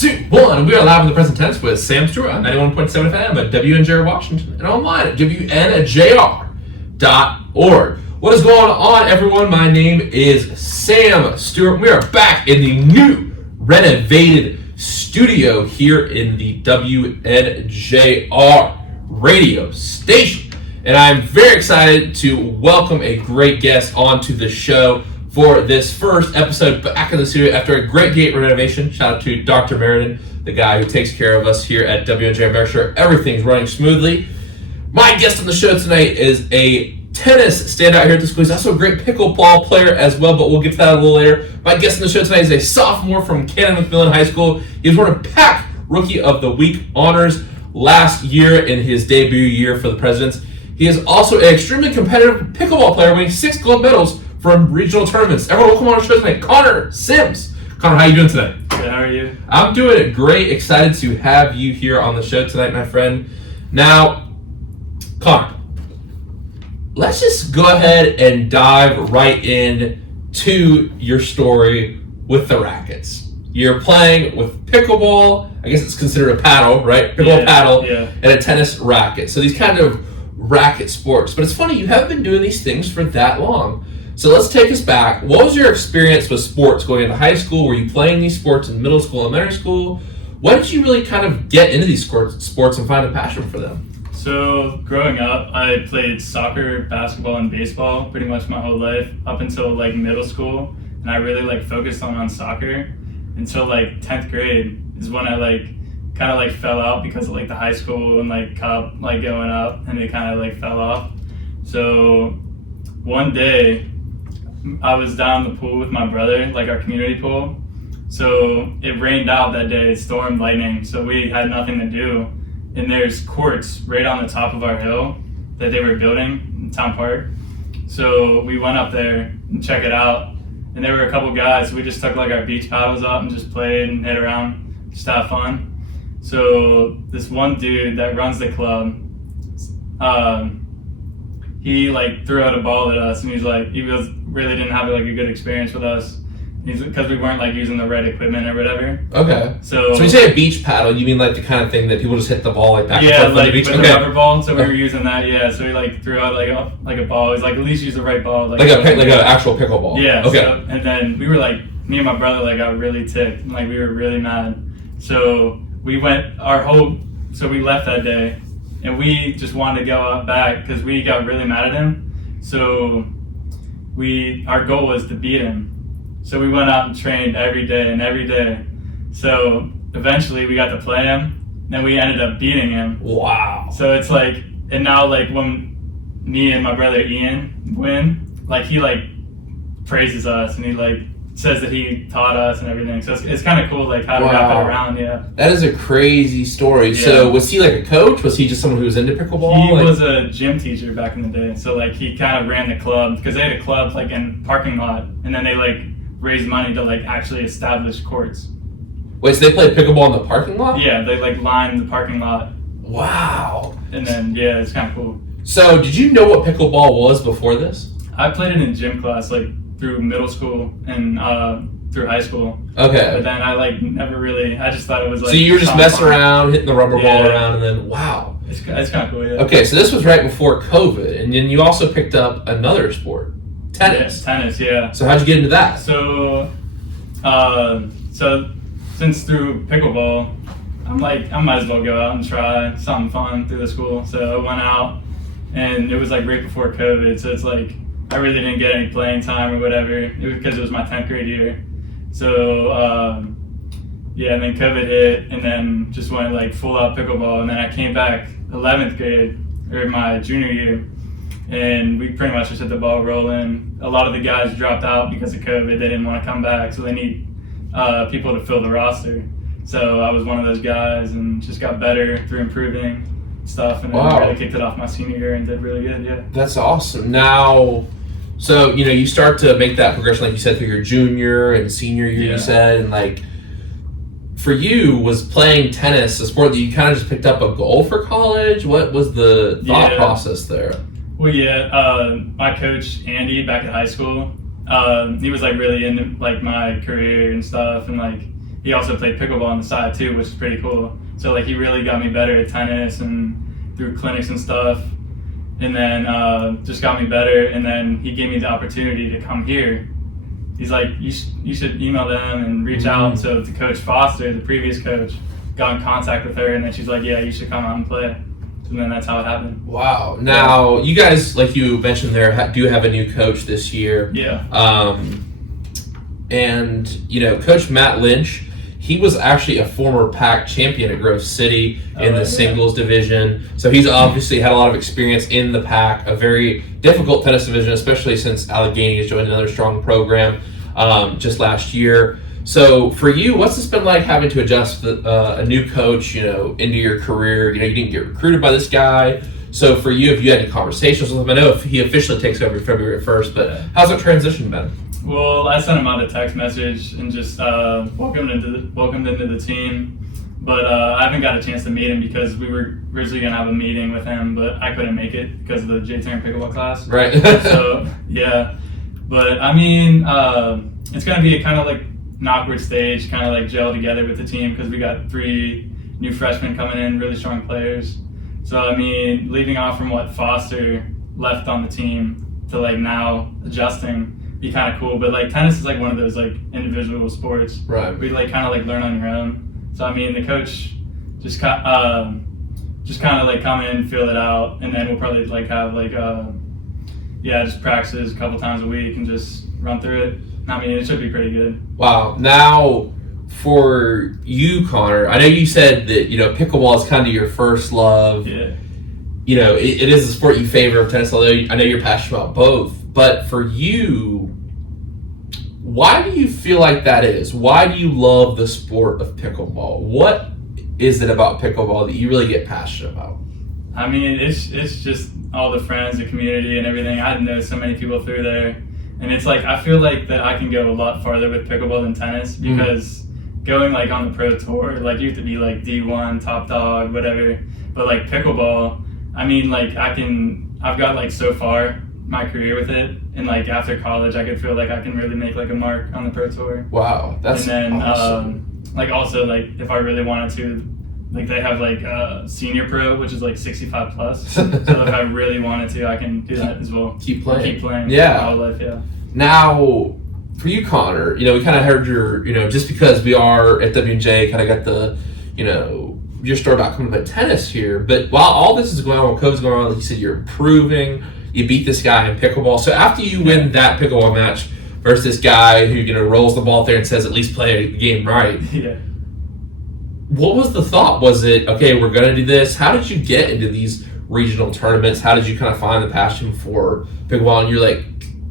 2, 1. We are live in the present tense with Sam Stewart on 91.7 FM at WNJR Washington and online at WNJR.org. What is going on, everyone? My name is Sam Stewart. We are back in the new renovated studio here in the WNJR radio station. And I'm very excited to welcome a great guest onto the show for this first episode back in the studio after a great gate renovation. Shout out to Dr. Meriden, the guy who takes care of us here at WNJ. Make sure everything's running smoothly. My guest on the show tonight is a tennis standout here at the school. He's also a great pickleball player as well, but we'll get to that a little later. My guest on the show tonight is a sophomore from Cannon McMillan High School. He was one of PAC Rookie of the Week honors last year in his debut year for the Presidents. He is also an extremely competitive pickleball player, winning 6 gold medals from regional tournaments. Everyone, welcome on the show tonight, Connor Sims. Connor, how are you doing today? Good, how are you? I'm doing great. Excited to have you here on the show tonight, my friend. Now, Connor, let's just go ahead and dive right in to your story with the rackets. You're playing with pickleball. I guess it's considered a paddle, right? Pickleball paddle and a tennis racket. So these kind of racket sports. But it's funny, you haven't been doing these things for that long. So let's take us back. What was your experience with sports going into high school? Were you playing these sports in middle school, elementary school? When did you really kind of get into these sports and find a passion for them? So growing up, I played soccer, basketball, and baseball pretty much my whole life up until like middle school. And I really focused on soccer until 10th grade is when I kind of fell out because of the high school and cup going up, and it kind of fell off. So one day I was down in the pool with my brother, our community pool. So it rained out that day, it stormed lightning, so we had nothing to do. And there's courts right on the top of our hill that they were building in Town Park. So we went up there and checked it out. And there were a couple guys, so we just took our beach paddles up and just played and hit around, just have fun. So this one dude that runs the club, he threw out a ball at us, and he really didn't have a good experience with us, because we weren't using the right equipment or whatever. Okay. So when you say a beach paddle, you mean the kind of thing that people just hit the ball back and forth on the beach? With a rubber ball. So we were using that. Yeah. So he threw out a ball. He's at least use the right ball. Like an actual pickleball. Yeah. Okay. So, and then we were me and my brother got really ticked, and we were really mad. So we went so we left that day, and we just wanted to go out back because we got really mad at him. So our goal was to beat him. So we went out and trained every day. So eventually we got to play him, then we ended up beating him. Wow. So it's and now when me and my brother Ian win, he praises us, and he says that he taught us and everything. So it's kind of cool how to wrap it around. Yeah. That is a crazy story. Yeah. So was he a coach? Was he just someone who was into pickleball? He was a gym teacher back in the day. So he kind of ran the club, because they had a club in parking lot, and then they raised money to actually establish courts. Wait, so they played pickleball in the parking lot? Yeah, they lined the parking lot. Wow. And then it's kind of cool. So did you know what pickleball was before this? I played it in gym class through middle school and through high school. Okay. But then I never really, I just thought it was so you were just messing around, hitting the rubber ball around, and then wow. It's kind of cool, yeah. Okay, so this was right before COVID, and then you also picked up another sport. Tennis. Yeah, tennis, yeah. So how'd you get into that? So since through pickleball, I might as well go out and try something fun through the school. So I went out, and it was right before COVID. So it's I really didn't get any playing time or whatever. It was because it was my 10th grade year. So and then COVID hit, and then just went full out pickleball. And then I came back 11th grade, or my junior year. And we pretty much just hit the ball rolling. A lot of the guys dropped out because of COVID. They didn't want to come back, so they need people to fill the roster. So I was one of those guys, and just got better through improving stuff, and then really kicked it off my senior year and did really good. Yeah. That's awesome. Now, so you start to make that progression, like you said, through your junior and senior year. You said, and for you, was playing tennis a sport that you kind of just picked up a goal for college? What was the thought process there? Well, my coach Andy back at high school, he was really into my career and stuff, and he also played pickleball on the side too, which is pretty cool. So like he really got me better at tennis and through clinics and stuff. And then just got me better. And then he gave me the opportunity to come here. He's like, you should email them and reach out. So to Coach Foster, the previous coach, got in contact with her, and then she's like, yeah, you should come out and play. And then that's how it happened. Wow. Now, you guys, like you mentioned there, do have a new coach this year. Yeah. And, Coach Matt Lynch, he was actually a former PAC champion at Grove City in the singles division. So he's obviously had a lot of experience in the PAC, a very difficult tennis division, especially since Allegheny has joined another strong program just last year. So for you, what's this been like having to adjust a new coach, into your career? You didn't get recruited by this guy. So for you, have you had any conversations with him? I know if he officially takes over February 1st, but how's that transition been? Well, I sent him out a text message and just welcomed into the team. But I haven't got a chance to meet him because we were originally going to have a meeting with him, but I couldn't make it because of the J-Turn pickleball class. Right. So, yeah. But, I mean, it's going to be a kind of like an awkward stage, kind of like gel together with the team because we got 3 new freshmen coming in, really strong players. So, I mean, leaving off from what Foster left on the team to like now adjusting be kind of cool. But like tennis is like one of those like individual sports. Right. We like kind of like learn on your own. So, I mean, the coach just kind of like come in, feel it out, and then we'll probably like have like just practices a couple times a week and just run through it. I mean, it should be pretty good. Wow. Now, for you, Connor, I know you said that pickleball is kind of your first love. Yeah. It is a sport you favor of tennis. Although I know you're passionate about both, but for you, why do you feel like that is? Why do you love the sport of pickleball? What is it about pickleball that you really get passionate about? I mean, it's just all the friends, the community, and everything. I know so many people through there, and it's like I feel like that I can go a lot farther with pickleball than tennis because going like on the pro tour, like you have to be like D1, top dog, whatever. But like pickleball, I mean, like I've got like so far my career with it, and like after college I could feel like I can really make like a mark on the pro tour. Wow, that's and then awesome. Like also like if I really wanted to, like they have like senior pro, which is like 65 plus. So if I really wanted to, I can do that as well. Keep playing. Yeah. My whole life, yeah. Now, for you, Connor, we kind of heard your, just because we are at WJ, kind of got the, your story about coming to play tennis here. But while all this is going on, while COVID's going on, like you said, you're improving. You beat this guy in pickleball. So after you win that pickleball match versus this guy who rolls the ball there and says at least play the game right. Yeah. What was the thought? Was it, okay, we're going to do this? How did you get into these regional tournaments? How did you kind of find the passion for pickleball? And you're like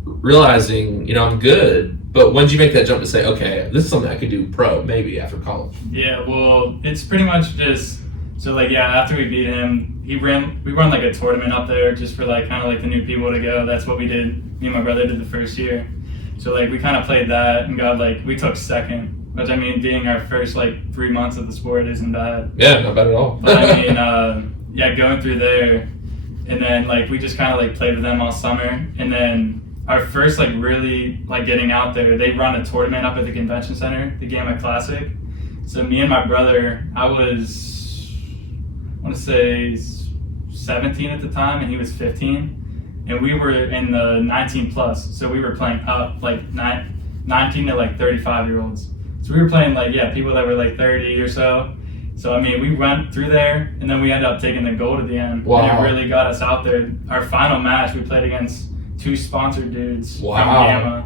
realizing, I'm good. But when did you make that jump to say, okay, this is something I could do pro maybe after college? Yeah, well, it's pretty much just, so like, yeah, after we beat him, we run like a tournament up there just for like kind of like the new people to go. That's what we did. Me and my brother did the first year. So like we kind of played that and got like, we took second. Which I mean, being our first like 3 months of the sport isn't bad. Yeah, not bad at all. But I mean, going through there, and then like we just kind of like played with them all summer, and then our first like really like getting out there, they run a tournament up at the convention center, the Gamma Classic. So me and my brother, I want to say 17 at the time, and he was 15, and we were in the 19 plus, so we were playing up like 19 to like 35-year-olds. So we were playing like, people that were like 30 or so. So, I mean, we went through there, and then we ended up taking the gold at the end. Wow. And it really got us out there. Our final match, we played against 2 sponsored dudes from Gamma,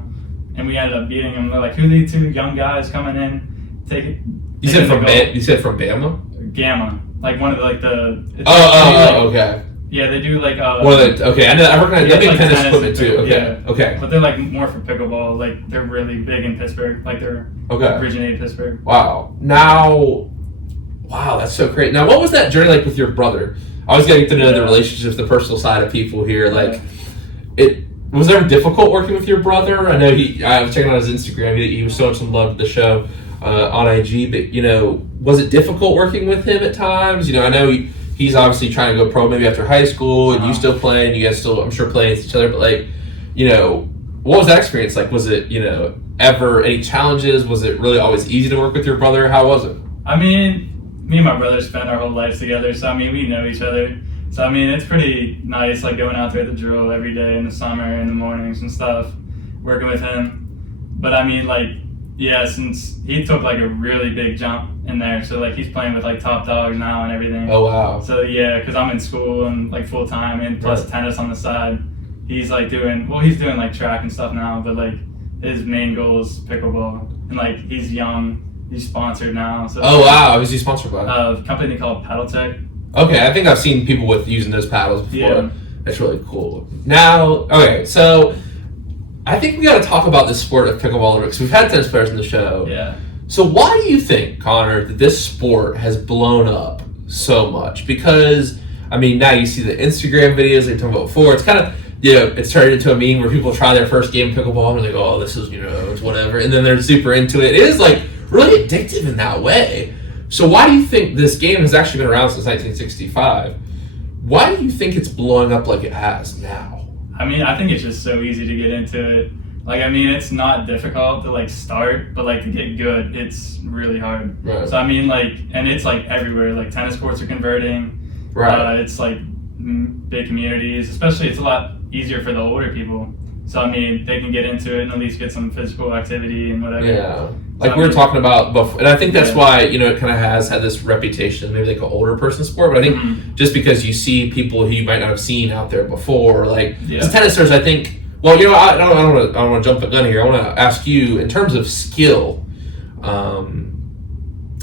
and we ended up beating them. They're like, who are these 2 young guys coming in? You said from Bama? Gamma. Like one of the, like the... Okay. Yeah, they do like... okay, I recognize they make tennis equipment too. Okay, yeah. Okay. But they're like more for pickleball. Like they're really big in Pittsburgh. Like they're originated in Pittsburgh. Wow. Wow, that's so great. Now, what was that journey like with your brother? I always got to get to know the relationships, the personal side of people here. Like, was it ever difficult working with your brother? I know I was checking out his Instagram. He was showing some love to the show on IG. But was it difficult working with him at times? I know he's obviously trying to go pro maybe after high school, and you still play, and you guys still, I'm sure, play against each other. But like, what was that experience like? Was it, ever any challenges? Was it really always easy to work with your brother? How was it? I mean, me and my brother spent our whole lives together, so I mean, we know each other. So I mean, it's pretty nice, like going out there at the drill every day in the summer, in the mornings and stuff, working with him. But I mean, like, yeah, since he took like a really big jump in there, so like he's playing with like top dogs now and everything. Oh wow. So yeah, because I'm in school and like full time and plus tennis on the side. He's like doing like track and stuff now, but like his main goal is pickleball. And like he's young, he's sponsored now. So oh wow, who's he sponsored by? A company called Paddle Tech. Okay, I think I've seen people with using those paddles before. Yeah. That's really cool. Now, okay, so I think we got to talk about this sport of pickleball because we've had tennis players in the show. Yeah. So why do you think, Connor, that this sport has blown up so much? Because, I mean, now you see the Instagram videos they talked about before. It's kind of, it's turned into a meme where people try their first game of pickleball and they're like, oh, this is, it's whatever. And then they're super into it. It is, like, really addictive in that way. So why do you think this game has actually been around since 1965? Why do you think it's blowing up like it has now? I mean, I think it's just so easy to get into it. Like, I mean, it's not difficult to, like, start, but, like, to get good, it's really hard. Right. So, I mean, like, and it's, like, everywhere. Like, tennis courts are converting. Right. It's, like, big communities. Especially, it's a lot easier for the older people. So, I mean, they can get into it and at least get some physical activity and whatever. Yeah. Like we were talking about before, and I think that's why, it kind of has had this reputation, maybe like an older person sport, but I think just because you see people who you might not have seen out there before, like, as tennisers, I think, well, I don't want to jump the gun here. I want to ask you, in terms of skill,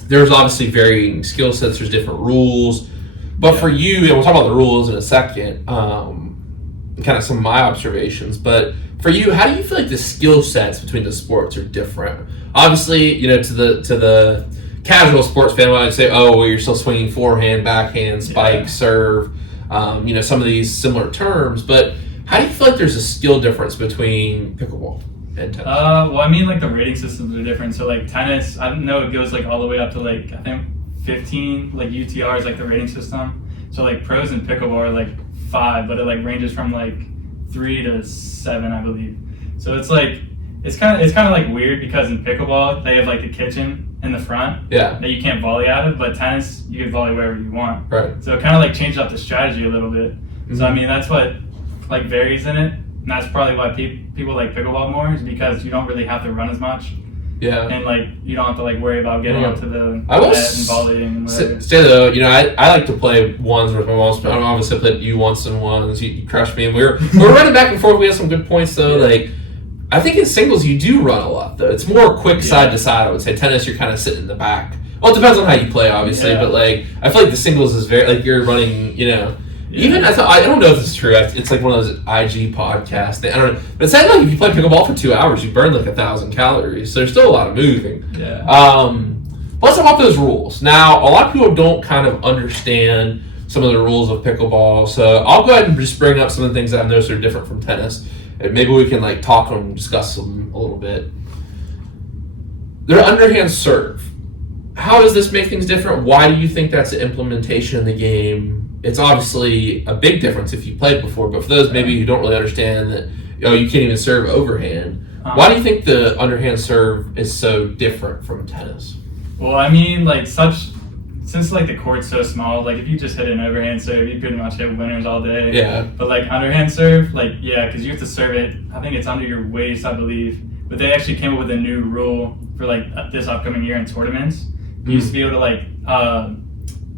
there's obviously varying skill sets, there's different rules, but for you, and we'll talk about the rules in a second, kind of some of my observations, but for you, how do you feel like the skill sets between the sports are different? Obviously, to the casual sports fan, I would say, oh, well, you're still swinging forehand, backhand, spike, serve, some of these similar terms. But how do you feel like there's a skill difference between pickleball and tennis? Well, I mean, like, the rating systems are different. So, like, tennis, I don't know, it goes, like, all the way up to, like, I think 15, like, UTR is, like, the rating system. So, like, pros in pickleball are, like, 5, but it, like, ranges from, like, 3 to 7, I believe. So it's like it's kind of like weird because in pickleball they have like the kitchen in the front that you can't volley out of, but tennis you can volley wherever you want. Right. So it kind of like changed up the strategy a little bit. Mm-hmm. So I mean that's what like varies in it, and that's probably why people like pickleball more is because you don't really have to run as much. Yeah. And like you don't have to like worry about getting up to the net and volleying and whatever. Say though, I like to play ones with my mom's. I obviously played you once and ones. You crushed me, and we're running back and forth. We had some good points though. Yeah. Like I think in singles you do run a lot though. It's more quick side to side. I would say tennis you're kind of sitting in the back. Well, it depends on how you play, obviously, but like I feel like the singles is very like you're running. Even I don't know if this is true. It's like one of those IG podcasts. I don't know, but it said like if you play pickleball for 2 hours, you burn like 1,000 calories. So there's still a lot of moving. Yeah. Let's talk about those rules. Now, a lot of people don't kind of understand some of the rules of pickleball. So I'll go ahead and just bring up some of the things that I've noticed are different from tennis. And maybe we can like talk and discuss them a little bit. Their underhand serve. How does this make things different? Why do you think that's the implementation in the game? It's obviously a big difference if you played before, but for those maybe who don't really understand that, you can't even serve overhand. Why do you think the underhand serve is so different from tennis? Well, I mean, like since like the court's so small, like if you just hit an overhand serve, you pretty much hit winners all day. Yeah. But like underhand serve, like because you have to serve it. I think it's under your waist, I believe. But they actually came up with a new rule for like this upcoming year in tournaments. You used to be able to like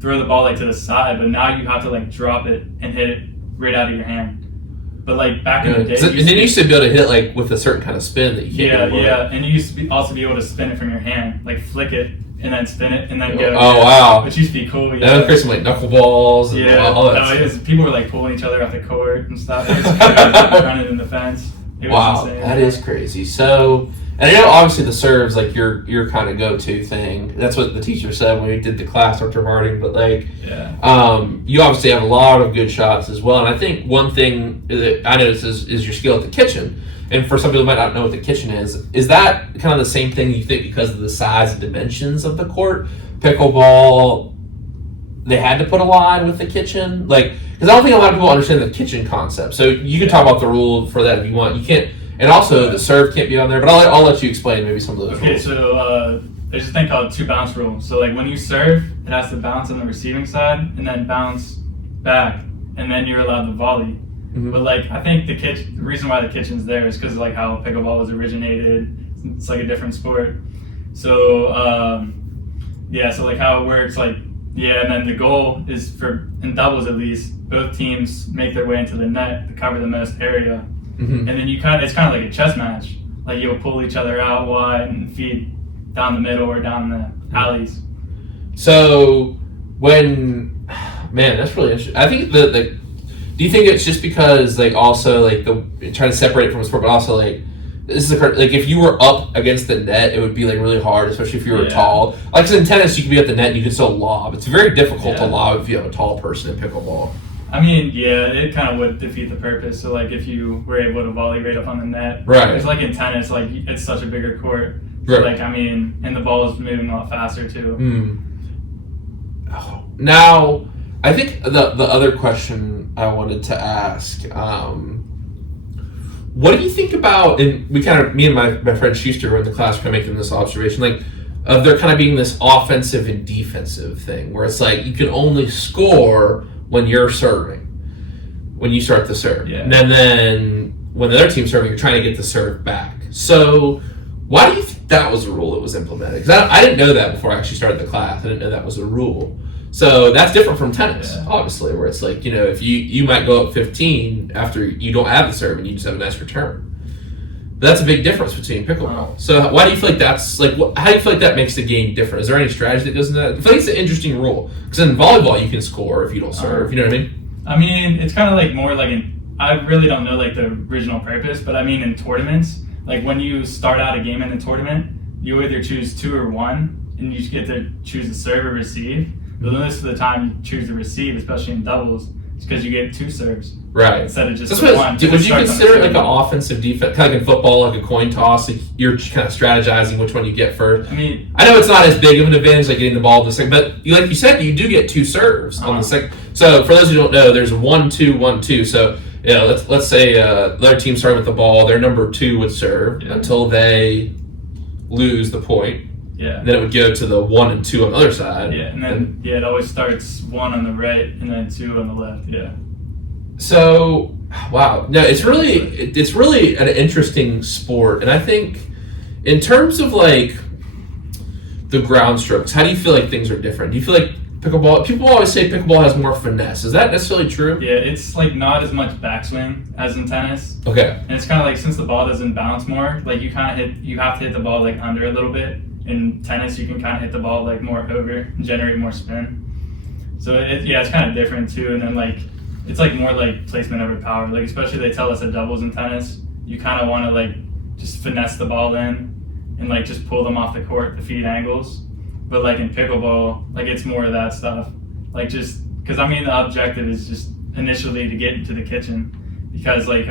throw the ball like to the side, but now you have to like drop it and hit it right out of your hand. But like back in the day, and then you used to be able to hit it like with a certain kind of spin that you can't. And you used to also be able to spin it from your hand, like flick it and then spin it and then go. Oh wow! Which used to be cool. That would create some like knuckleballs. And all that people were like pulling each other off the court and stuff. Running in the fence. Wow, that is crazy. So, and I know obviously the serves like your kind of go-to thing. That's what the teacher said when we did the class, Dr. Harding. But like, you obviously have a lot of good shots as well. And I think one thing that I noticed is your skill at the kitchen. And for some people who might not know what the kitchen is that kind of the same thing you think because of the size and dimensions of the court? Pickleball, they had to put a line with the kitchen, like because I don't think a lot of people understand the kitchen concept. So you can talk about the rule for that if you want. You can't And also the serve can't be on there, but I'll let you explain maybe some of those Okay, rules. so there's a thing called two bounce rule. So like when you serve, it has to bounce on the receiving side and then bounce back, and then you're allowed to volley. But like I think the reason why the kitchen's there is because like how pickleball was originated. It's like a different sport. So so like how it works, like and then the goal is for in doubles at least, both teams make their way into the net to cover the most area, and then it's kind of like a chess match. Like you'll pull each other out wide and feed down the middle or down the alleys. So man, that's really interesting. I think do you think it's just because like also like trying to separate it from a sport, but also like this is like if you were up against the net, it would be like really hard, especially if you were tall. Like 'cause in tennis, you can be at the net and you can still lob. It's very difficult to lob if you have a tall person in pickleball. I mean, it kind of would defeat the purpose. So like if you were able to volley right up on the net, right? It's like in tennis, like it's such a bigger court. So like I mean, and the ball is moving a lot faster too. Now, I think the other question I wanted to ask. What do you think about, and me and my friend Schuster were in the class kind of making this observation, like, of there kind of being this offensive and defensive thing, where it's like, you can only score when you're serving, when you start the serve. Yeah. And then when the other team's serving, you're trying to get the serve back. So, why do you think that was a rule that was implemented? Because I didn't know that before I actually started the class. I didn't know that was a rule. So that's different from tennis, obviously, where it's like, if you might go up 15 after you don't have the serve and you just have a nice return. But that's a big difference between pickleball. So why do you feel like that's like? How do you feel like that makes the game different? Is there any strategy that goes into that? I feel like it's an interesting rule because in volleyball you can score if you don't serve. You know what I mean? I mean, it's kind of like more like I really don't know like the original purpose, but I mean in tournaments, like when you start out a game in a tournament, you either choose 2 or 1, and you just get to choose the serve or receive. But most of the time you choose to receive, especially in doubles, it's because you get 2 serves. Right. Instead of just one. Would you consider it like an offensive defense, kind of like in football, like a coin toss? Like you're kind of strategizing which one you get first. I know it's not as big of an advantage like getting the ball to the second, but like you said, you do get 2 serves on the second. So for those who don't know, there's 1-2, 1-2. So let's say the other team starting with the ball, their number 2 would serve until they lose the point. Yeah. Then it would go to the 1 and 2 on the other side. Yeah, and then it always starts 1 on the right and then 2 on the left. Yeah. So, wow. No, it's really an interesting sport, and I think in terms of like the ground strokes, how do you feel like things are different? Do you feel like pickleball? People always say pickleball has more finesse. Is that necessarily true? Yeah, it's like not as much backswing as in tennis. Okay. And it's kind of like since the ball doesn't bounce more, like you have to hit the ball like under a little bit. In tennis, you can kind of hit the ball like more over and generate more spin. So it's kind of different too. And then like it's like more like placement over power. Like especially they tell us at doubles in tennis, you kind of want to like just finesse the ball in and like just pull them off the court to feed angles. But like in pickleball, like it's more of that stuff. Like just because the objective is just initially to get into the kitchen because like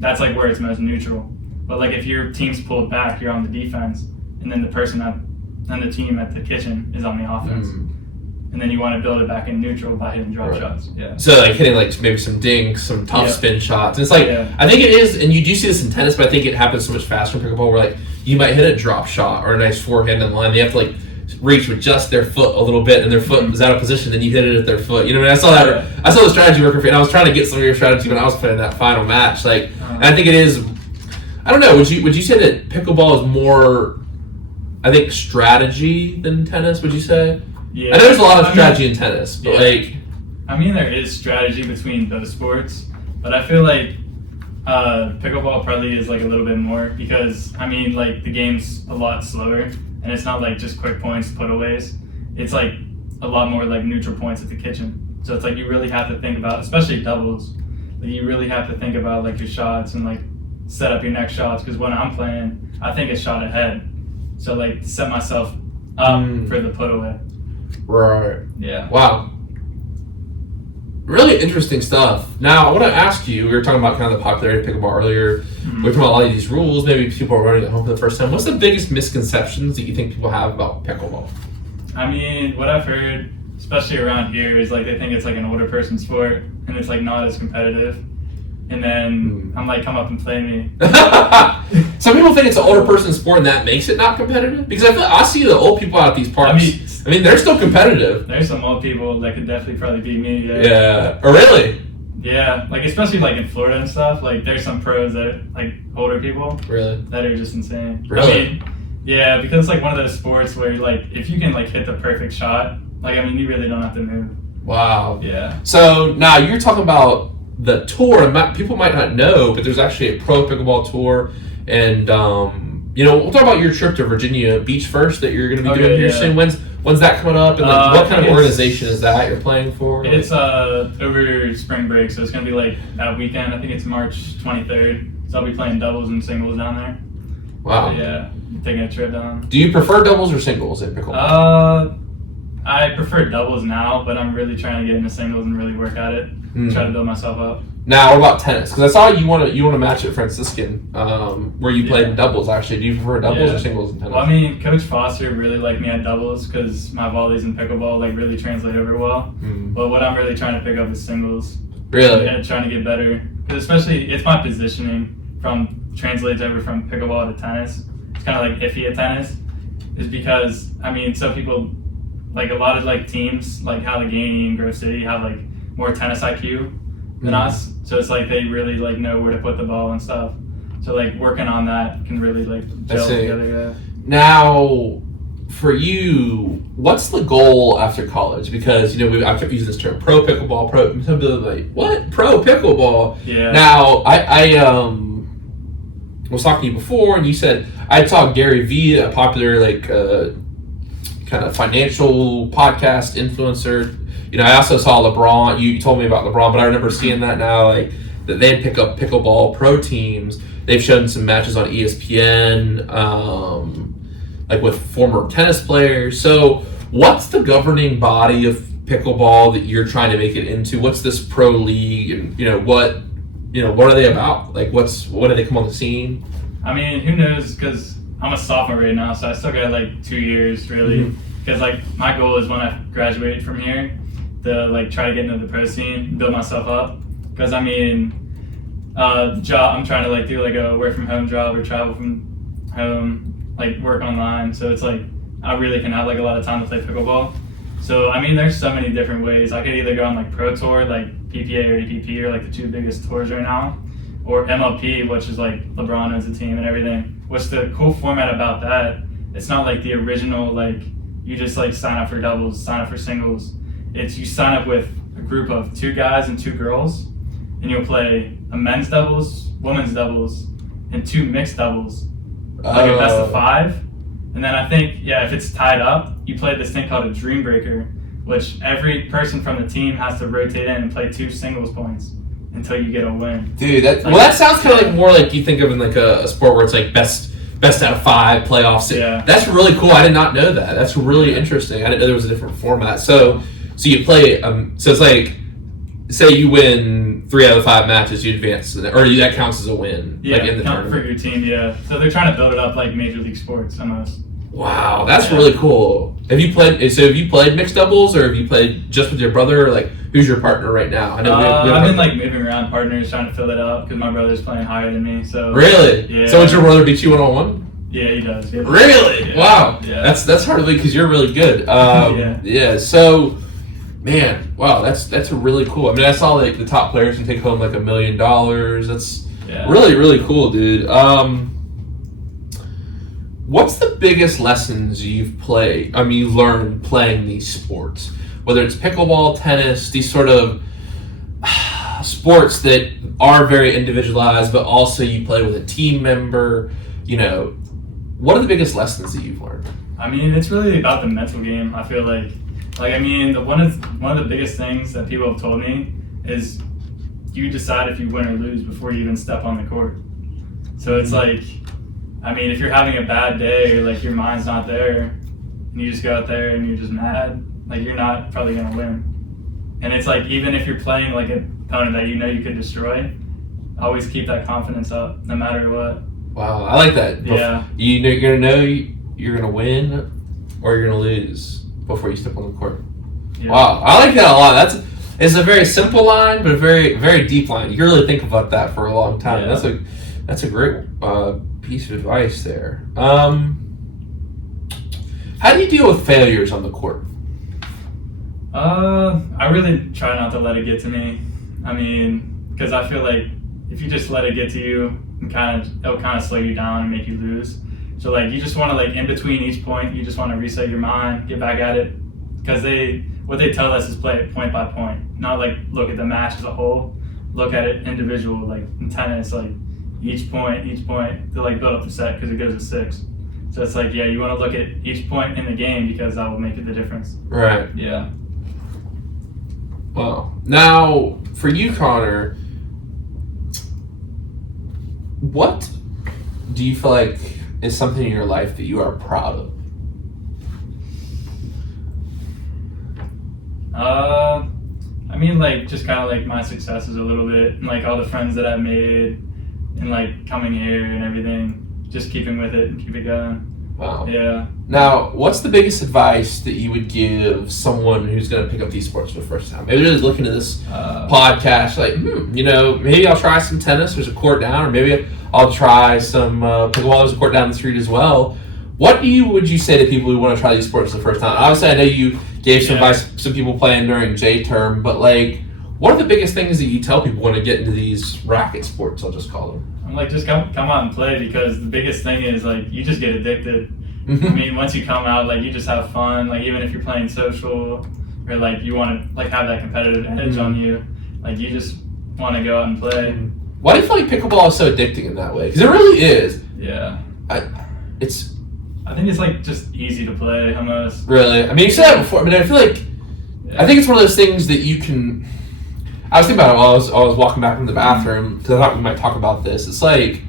that's like where it's most neutral. But like if your team's pulled back, you're on the defense. And then the person and the team at the kitchen is on the offense. And then you want to build it back in neutral by hitting drop shots. Yeah. So like hitting like maybe some dinks, some tough spin shots. And it's like I think it is, and you do see this in tennis, but I think it happens so much faster in pickleball where like you might hit a drop shot or a nice forehand in the line. They have to like reach with just their foot a little bit, and their foot is out of position. Then you hit it at their foot. You know what I mean? I saw that. I saw the strategy working for you, and I was trying to get some of your strategy when I was playing that final match. Like, and I think it is. I don't know. Would you say that pickleball is more, I think, strategy than tennis? Would you say? Yeah. I know there's a lot of strategy in tennis, but like. There is strategy between both sports, but I feel like pickleball probably is like a little bit more because like the game's a lot slower and it's not like just quick points, putaways. It's like a lot more like neutral points at the kitchen. So it's like you really have to think about, especially doubles, like you really have to think about like your shots and like set up your next shots because when I'm playing, I think a shot ahead. So like to set myself up for the putaway. Right. Yeah. Wow. Really interesting stuff. Now, I want to ask you, we were talking about kind of the popularity of pickleball earlier. We were talking about a lot of these rules. Maybe people are learning at home for the first time. What's the biggest misconceptions that you think people have about pickleball? What I've heard, especially around here, is like they think it's like an older person sport and it's like not as competitive. and then I'm like, come up and play me. Some people think it's an older person's sport and that makes it not competitive. Because I see the old people out at these parks. I mean, they're still competitive. There's some old people that could definitely probably beat me. Yeah. Oh, really? Yeah, like especially like in Florida and stuff. Like there's some pros that are, like older people. Really? That are just insane. Really? I mean, yeah, because it's like one of those sports where like if you can like hit the perfect shot, like I mean you really don't have to move. Wow. Yeah. So now you're talking about the tour. People might not know, but there's actually a pro pickleball tour, and we'll talk about your trip to Virginia Beach first that you're going to be doing here soon. When's that coming up? And like, what kind of organization is that you're playing for? It's over spring break, so it's going to be like that weekend. I think it's March 23rd. So I'll be playing doubles and singles down there. Wow. So, yeah, taking a trip down. Do you prefer doubles or singles in pickleball? I prefer doubles now, but I'm really trying to get into singles and really work at it. Try to build myself up. Now, what about tennis? Because I saw you want to match at Franciscan, where you played in doubles. Actually, do you prefer doubles or singles in tennis? Well, I mean, Coach Foster really liked me at doubles because my volleys in pickleball like really translate over well. But what I'm really trying to pick up is singles. Really? And trying to get better, because especially it's my positioning translates over from pickleball to tennis. It's kind of like iffy at tennis, is because I mean, so people like a lot of like teams like Allegheny and Grove City have like more tennis IQ than us, so it's like they really like know where to put the ball and stuff. So like working on that can really like gel together. Yeah. Now, for you, what's the goal after college? Because I kept using this term, pro pickleball. Some people are like, what? Pro pickleball? Yeah. Now, I was talking to you before, and you said I saw Gary Vee, a popular like kind of financial podcast influencer. I also saw LeBron. You told me about LeBron, but I remember seeing that now, like that they pick up pickleball pro teams. They've shown some matches on ESPN, like with former tennis players. So, what's the governing body of pickleball that you're trying to make it into? What's this pro league, and what are they about? Like, when do they come on the scene? I mean, who knows? Because I'm a sophomore right now, so I still got like 2 years really. Because like my goal is when I graduate from here to like try to get into the pro scene, build myself up. Because I mean, the job I'm trying to like do like a work from home job or travel from home, like work online. So it's like I really can have like a lot of time to play pickleball. So I mean, there's so many different ways. I could either go on like pro tour, like PPA or EPP, or like the two biggest tours right now, or MLP, which is like LeBron owns a team and everything. What's the cool format about that? It's not like the original like you just like sign up for doubles, sign up for singles. It's you sign up with a group of 2 guys and 2 girls, and you'll play a men's doubles, women's doubles, and 2 mixed doubles, like a best of 5. And then I think, if it's tied up, you play this thing called a dream breaker, which every person from the team has to rotate in and play 2 singles points until you get a win. Dude, that sounds kind of like more like you think of in like a sport where it's like best out of 5 playoffs. Yeah. That's really cool. I did not know that. That's really interesting. I didn't know there was a different format. So you play. So it's like, say you win 3 out of 5 matches, you advance, or that counts as a win. Yeah, like in the count tournament. for your team. Yeah. So they're trying to build it up like Major League Sports almost. Wow, that's really cool. Have you played mixed doubles, or have you played just with your brother? Or like, who's your partner right now? I know I've been like moving around partners, trying to fill it up because my brother's playing higher than me. So really, yeah. So would your brother beat you 1-on-1? Yeah, he does. Yeah. Really? Yeah. Wow. Yeah. That's hard to believe because you're really good. Yeah. So, man, wow, that's really cool. I mean, I saw like the top players can take home like $1 million. That's really, really cool, dude. What's the biggest lessons you've learned playing these sports? Whether it's pickleball, tennis, these sort of sports that are very individualized, but also you play with a team member. What are the biggest lessons that you've learned? I mean, it's really about the mental game. I feel like I mean, one of the biggest things that people have told me is you decide if you win or lose before you even step on the court. So it's like, I mean, if you're having a bad day or like your mind's not there, and you just go out there and you're just mad, like you're not probably gonna win. And it's like, even if you're playing like an opponent that you know you could destroy, always keep that confidence up no matter what. Wow, I like that. Yeah. You're gonna know you're gonna win or you're gonna lose before you step on the court. Yeah. Wow, I like that a lot. It's a very simple line, but a very, very deep line. You can really think about that for a long time. Yeah. That's a great piece of advice there. How do you deal with failures on the court? I really try not to let it get to me. I mean, because I feel like if you just let it get to you, it'll kind of slow you down and make you lose. So like you just want to, like, in between each point, you just want to reset your mind, get back at it, because what they tell us is play it point by point, not like look at the match as a whole. Look at it individual. Like in tennis, like each point, they like build up the set because it goes to 6. So it's like, yeah, you want to look at each point in the game because that will make the difference. Right. Yeah. Wow. Now, for you, Connor, what do you feel like is something in your life that you are proud of? I mean, like, just kind of like my successes a little bit, and like all the friends that I've made, and like coming here and everything, just keeping with it and keep it going. Wow. Yeah. Now, what's the biggest advice that you would give someone who's going to pick up these sports for the first time? Maybe they're just looking at this podcast like, maybe I'll try some tennis. There's a court down, or maybe I'll try some pickleball. There's a court down the street as well. What would you say to people who want to try these sports for the first time? Obviously, I know you gave some advice to some people playing during J-term, but like, what are the biggest things that you tell people when to get into these racket sports? I'll just call them. I'm like, just come out and play, because the biggest thing is like you just get addicted. I mean, once you come out, like you just have fun. Like even if you're playing social, or like you want to like have that competitive edge on you, like you just want to go out and play. Why do you feel like pickleball is so addicting in that way? Because it really is. Yeah. I think it's like just easy to play almost. Really? I mean, you said that before. I mean, I feel like I think it's one of those things that you can. I was thinking about it while I was walking back from the bathroom, because I thought we might talk about this. It's like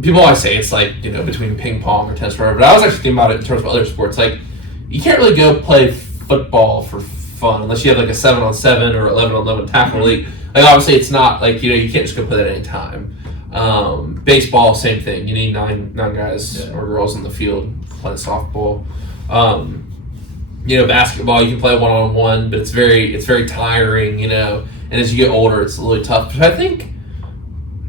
people always say it's like, between ping pong or tennis or whatever, but I was actually thinking about it in terms of other sports. Like, you can't really go play football for fun unless you have like a 7-on-7 or 11-on-11 tackle league. Like, obviously, it's not like you can't just go play that at any time. Baseball, same thing. You need nine guys or girls in the field playing softball. Basketball, you can play one-on-one, but it's very tiring, and as you get older, it's really tough. But I think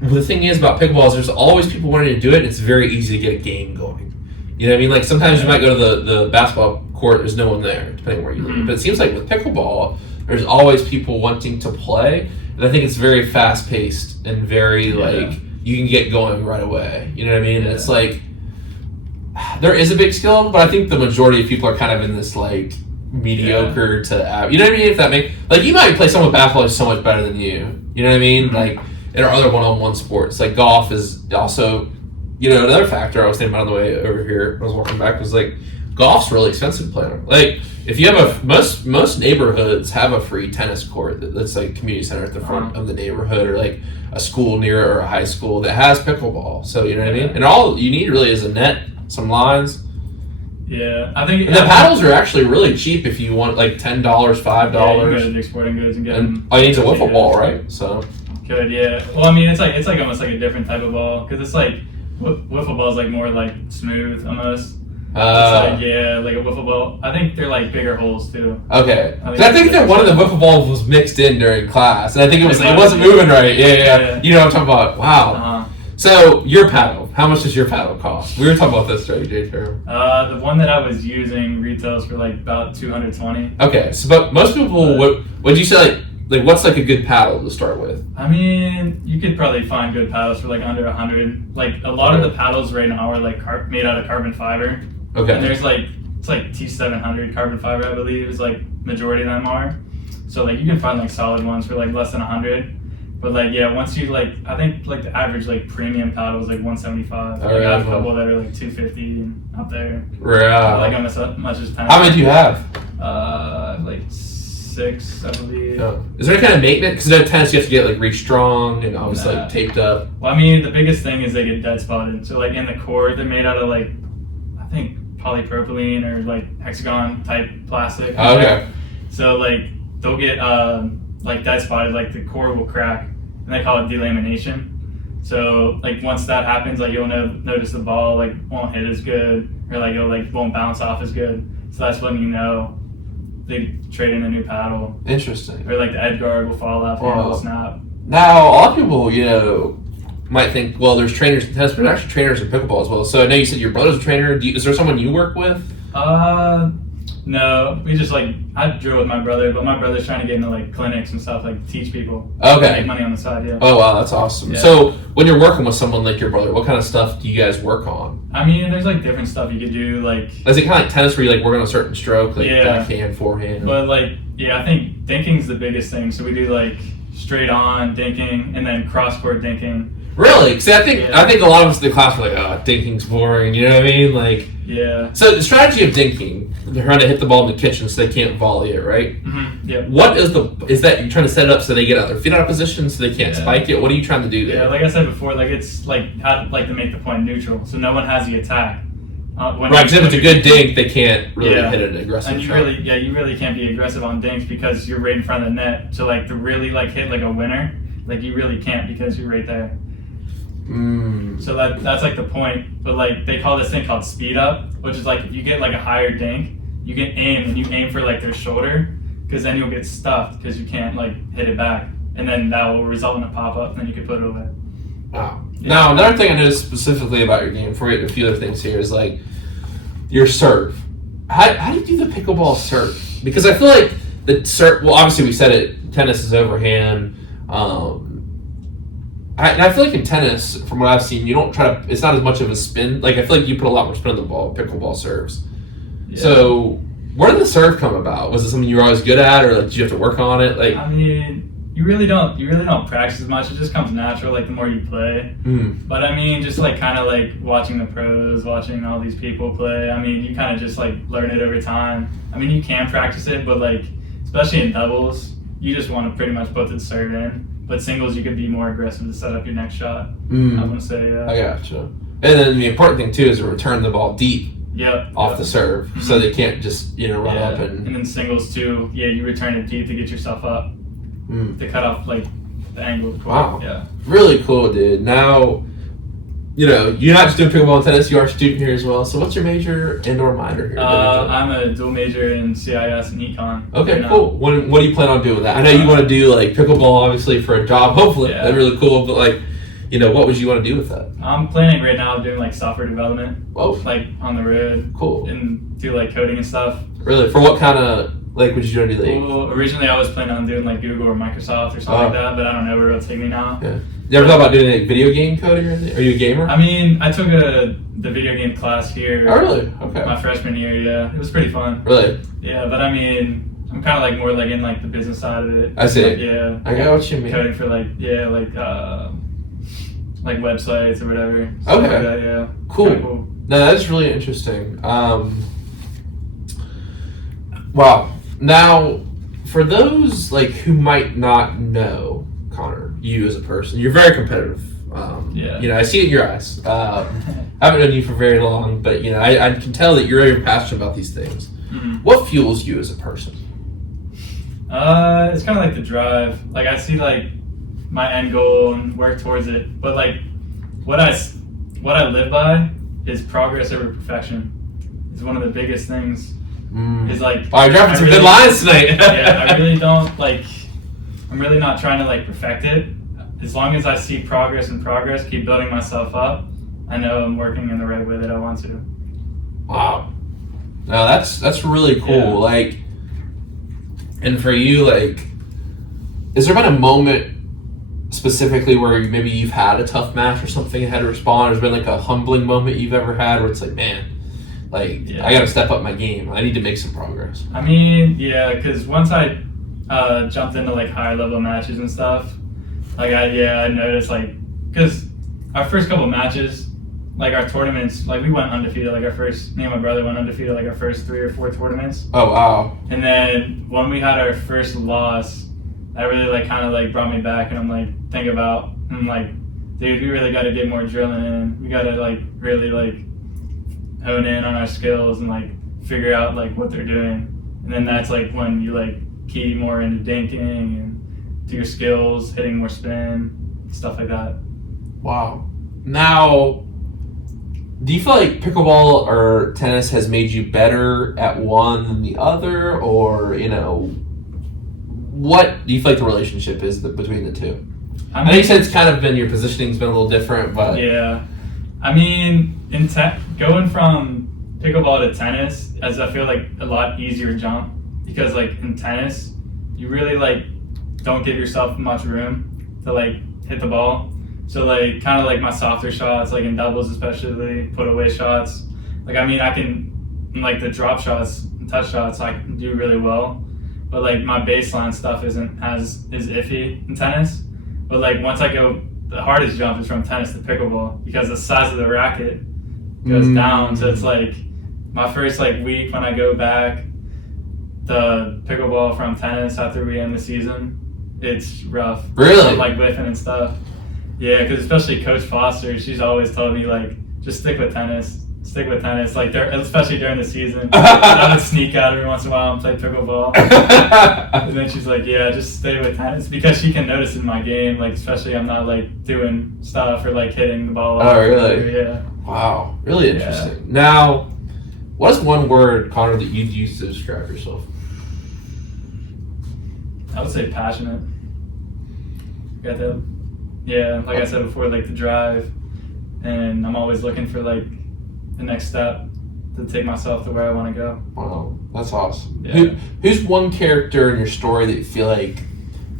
the thing is about pickleball is there's always people wanting to do it, and it's very easy to get a game going. You know what I mean? Like, sometimes you might go to the basketball court, there's no one there, depending where you live. But it seems like with pickleball, there's always people wanting to play, and I think it's very fast-paced and very, like, you can get going right away. You know what I mean? And it's like, there is a big skill level, but I think the majority of people are kind of in this like mediocre to you know what I mean? If that makes like, you might play someone with basketball who's so much better than you. You know what I mean? Like, there are other one-on-one sports. Like golf is also, another factor I was thinking about on the way over here. I was walking back was like, golf's really expensive to play on. Like, if you have most neighborhoods have a free tennis court that's like community center at the front of the neighborhood, or like a school near or a high school that has pickleball. So you know what I mean? And all you need really is a net, some lines. Yeah, I think. And the paddles are actually really cheap if you want like $10, $5. Yeah, you can go to Dick's Sporting Goods and get them. All you need is a wiffle ball, right? So. Good, yeah. Well, I mean, it's like almost like a different type of ball, because it's like wiffle ball is like more like smooth almost. It's like, like a wiffle ball. I think they're like bigger holes too. Okay. I think that one of the wiffle balls was mixed in during class, and I think it wasn't moving right. Yeah. You know what I'm talking about? Wow. So your paddle, how much does your paddle cost? We were talking about this during J-term. The one that I was using retails for like about $220. Okay, so but most people, would you say like what's like a good paddle to start with? I mean, you could probably find good paddles for like under 100. Like a lot of the paddles right now are like made out of carbon fiber. Okay. And there's like, it's like T700 carbon fiber, I believe, is like majority of them are. So like you can find like solid ones for like less than 100. But like, once you like, I think like the average like premium paddle is like 175. I have a couple that are like 250 and up there. Yeah. Like almost as much as 10. How many do you have? Like 6, I believe. Oh. Is there any kind of maintenance? Because at tennis you have to get like re-strung and obviously like taped up. Well, I mean, the biggest thing is they get dead spotted. So like in the court, they're made out of like, I think polypropylene or like hexagon type plastic. Oh, okay. So like they'll get like dead spotted, like the core will crack, and they call it delamination. So like once that happens, like you'll notice the ball like won't hit as good, or like it'll like won't bounce off as good. So that's when you know they trade in a new paddle. Interesting. Or like the edge guard will fall off and snap. Now, a lot of people, might think, well, there's trainers in tennis, but there's actually trainers in pickleball as well. So I know you said your brother's a trainer. Is there someone you work with? No, we just I drill with my brother, but my brother's trying to get into like clinics and stuff, like teach people. Okay. Make money on the side, yeah. Oh wow, that's awesome. Yeah. So when you're working with someone like your brother, what kind of stuff do you guys work on? I mean, there's like different stuff you could do, like. Is it kind of like tennis where you like work on a certain stroke, like Yeah. backhand, forehand? But I think dinking's the biggest thing. So we do like straight on dinking and then cross court dinking. Really? Because I think a lot of us in the class are like, oh, dinking's boring. You know what I mean? Like. Yeah. So the strategy of dinking, they're trying to hit the ball in the kitchen so they can't volley it, right? Mm-hmm. Yep. What is that you're trying to set it up so they get out their feet out of position so they can't spike it? What are you trying to do there? Yeah, like I said before, it's how to make the point neutral, so no one has the attack. Right, because if it's a good dink, they can't really hit an aggressive and you shot. you really can't be aggressive on dinks because you're right in front of the net. So to really hit like a winner, you really can't because you're right there. So that's like the point. But they call this thing called speed up, which is if you get like a higher dink, you can aim and you aim for their shoulder, because then you'll get stuffed because you can't hit it back, and then that will result in a pop up, and then you can put it away. Wow. Yeah. Now another thing I noticed specifically about your game, before we get a few other things here, is your serve. How do you do the pickleball serve? Because I feel like the serve. Well, obviously we said it. Tennis is overhand. I feel like in tennis, from what I've seen, you don't try to. It's not as much of a spin. I feel like you put a lot more spin on the ball. Pickleball serves. Yeah. So where did the serve come about? Was it something you were always good at, or did you have to work on it? I mean, you really don't practice as much. It just comes natural. The more you play. But I mean, just kind of watching the pros, watching all these people play. I mean, you kind of just learn it over time. I mean, you can practice it, but especially in doubles, you just want to pretty much put the serve in. But singles, you could be more aggressive to set up your next shot. I'm gonna say, yeah. I gotcha. And then the important thing too is to return the ball deep. Off the serve, so they can't just run up and then singles too. Yeah, you return it deep to get yourself up to cut off the angle. Wow. Yeah. Really cool, dude. Now, you're not just doing pickleball and tennis. You are a student here as well. So what's your major and/or minor here? I'm a dual major in CIS and Econ. Okay, cool. What do you plan on doing with that? I know you want to do pickleball, obviously, for a job. Hopefully, that's really cool. But what would you want to do with that? I'm planning right now doing software development. Oh. On the road. Cool. And do coding and stuff. Really? For what kind of would you want to do? Well, originally I was planning on doing Google or Microsoft or something like that, but I don't know where it'll take me now. Yeah. You ever thought about doing video game coding or anything? Are you a gamer? I mean, I took the video game class here. Oh, really? Okay. My freshman year, yeah. It was pretty fun. Really? Yeah, but I mean, I'm kind of more in the business side of it. I see. Yeah. I got what you mean. Coding for websites or whatever. Okay. Like that, yeah. Cool. No, that's really interesting. Wow. Now, for those who might not know Connor, you as a person, you're very competitive. I see it in your eyes. I haven't known you for very long, but I can tell that you're very passionate about these things. Mm-hmm. What fuels you as a person? It's kind of the drive. I see my end goal and work towards it. But what I live by is progress over perfection. It's one of the biggest things. Is you're dropping some good lines tonight. Yeah, I really don't I'm really not trying to perfect it. As long as I see progress, keep building myself up, I know I'm working in the right way that I want to. Wow. No, that's really cool. Yeah. And for you, is there been a moment specifically where maybe you've had a tough match or something and had to respond? There's been a humbling moment you've ever had where it's man, I got to step up my game. I need to make some progress. I mean, yeah, because once I jumped into higher level matches and stuff, I noticed because our first couple matches, our tournaments, we went undefeated. Me and my brother went undefeated our first 3 or 4 tournaments. Oh wow! And then when we had our first loss, that really kind of brought me back, and I'm dude, we really got to get more drilling in. We got to really hone in on our skills and figure out what they're doing. And then that's when you key more into dinking and do your skills, hitting more spin, stuff like that. Wow. Now, Do you feel like pickleball or tennis has made you better at one than the other, or what do you feel like the relationship is between the two? I know you said it's kind of been your positioning's been a little different, but yeah, I mean, going from pickleball to tennis, as I feel like a lot easier jump, because like in tennis, you really like don't give yourself much room to like hit the ball. So like kind of like my softer shots, like in doubles especially, put away shots. Like I mean, I can like the drop shots, and touch shots, I can do really well. But like my baseline stuff isn't as iffy in tennis. But like once I go, the hardest jump is from tennis to pickleball because the size of the racket goes down. So it's like my first like week when I go back, the pickleball from tennis after we end the season, it's rough. Really? I'm like whiffing and stuff. Yeah, because especially Coach Foster, she's always told me like, just stick with tennis. Stick with tennis, like especially during the season. I would sneak out every once in a while and play pickleball. And then she's like, yeah, just stay with tennis, because she can notice in my game, like especially I'm not like doing stuff or like hitting the ball. Oh, really? Yeah. Wow, really interesting. Yeah. Now, what's one word, Connor, that you'd use to describe yourself? I would say passionate. Got that. Yeah, like I said before, like the drive, and I'm always looking for like the next step to take myself to where I want to go. Wow, that's awesome. Yeah. Who's one character in your story that you feel like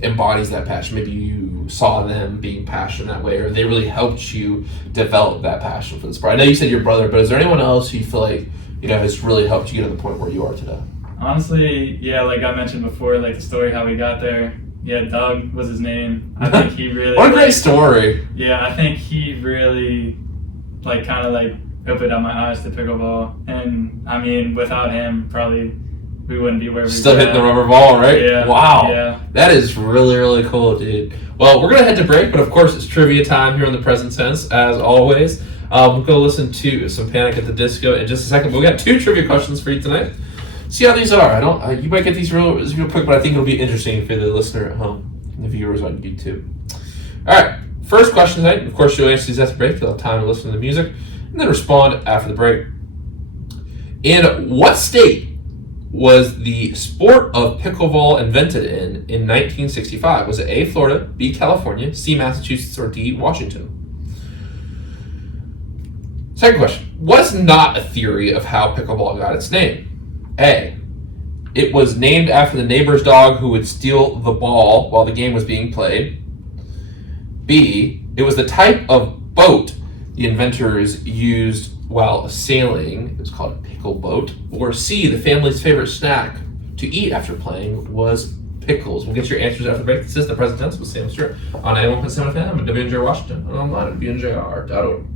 embodies that passion? Maybe you saw them being passionate that way, or they really helped you develop that passion for the sport. I know you said your brother, but is there anyone else who you feel like has really helped you get to the point where you are today? Honestly, yeah, like I mentioned before, like the story how we got there. Yeah, Doug was his name. I think he really... What a great story. Yeah, I think he really, like, kind of, like, opened up my eyes to pickleball. And, I mean, without him, probably we wouldn't be where we were. Still hitting the rubber ball, right? Yeah. Wow. Yeah. That is really, really cool, dude. Well, we're going to head to break, but of course it's trivia time here on the Present Tense, as always. We'll go listen to some Panic at the Disco in just a second. But we got 2 trivia questions for you tonight. See how these are. You might get these real quick, but I think it'll be interesting for the listener at home and the viewers on YouTube. All right, first question tonight. Of course, you'll answer these after the break. You'll have time to listen to the music and then respond after the break. In what state was the sport of pickleball invented in 1965? Was it A, Florida, B, California, C, Massachusetts, or D, Washington? Second question. What's not a theory of how pickleball got its name? A, it was named after the neighbor's dog who would steal the ball while the game was being played. B, it was the type of boat the inventors used while sailing. It was called a pickle boat. Or C, the family's favorite snack to eat after playing was pickles. We'll get your answers after the break. This is the Present Tense with Sam Stewart on 91.7 FM and WNJR Washington and online at WNJR.org.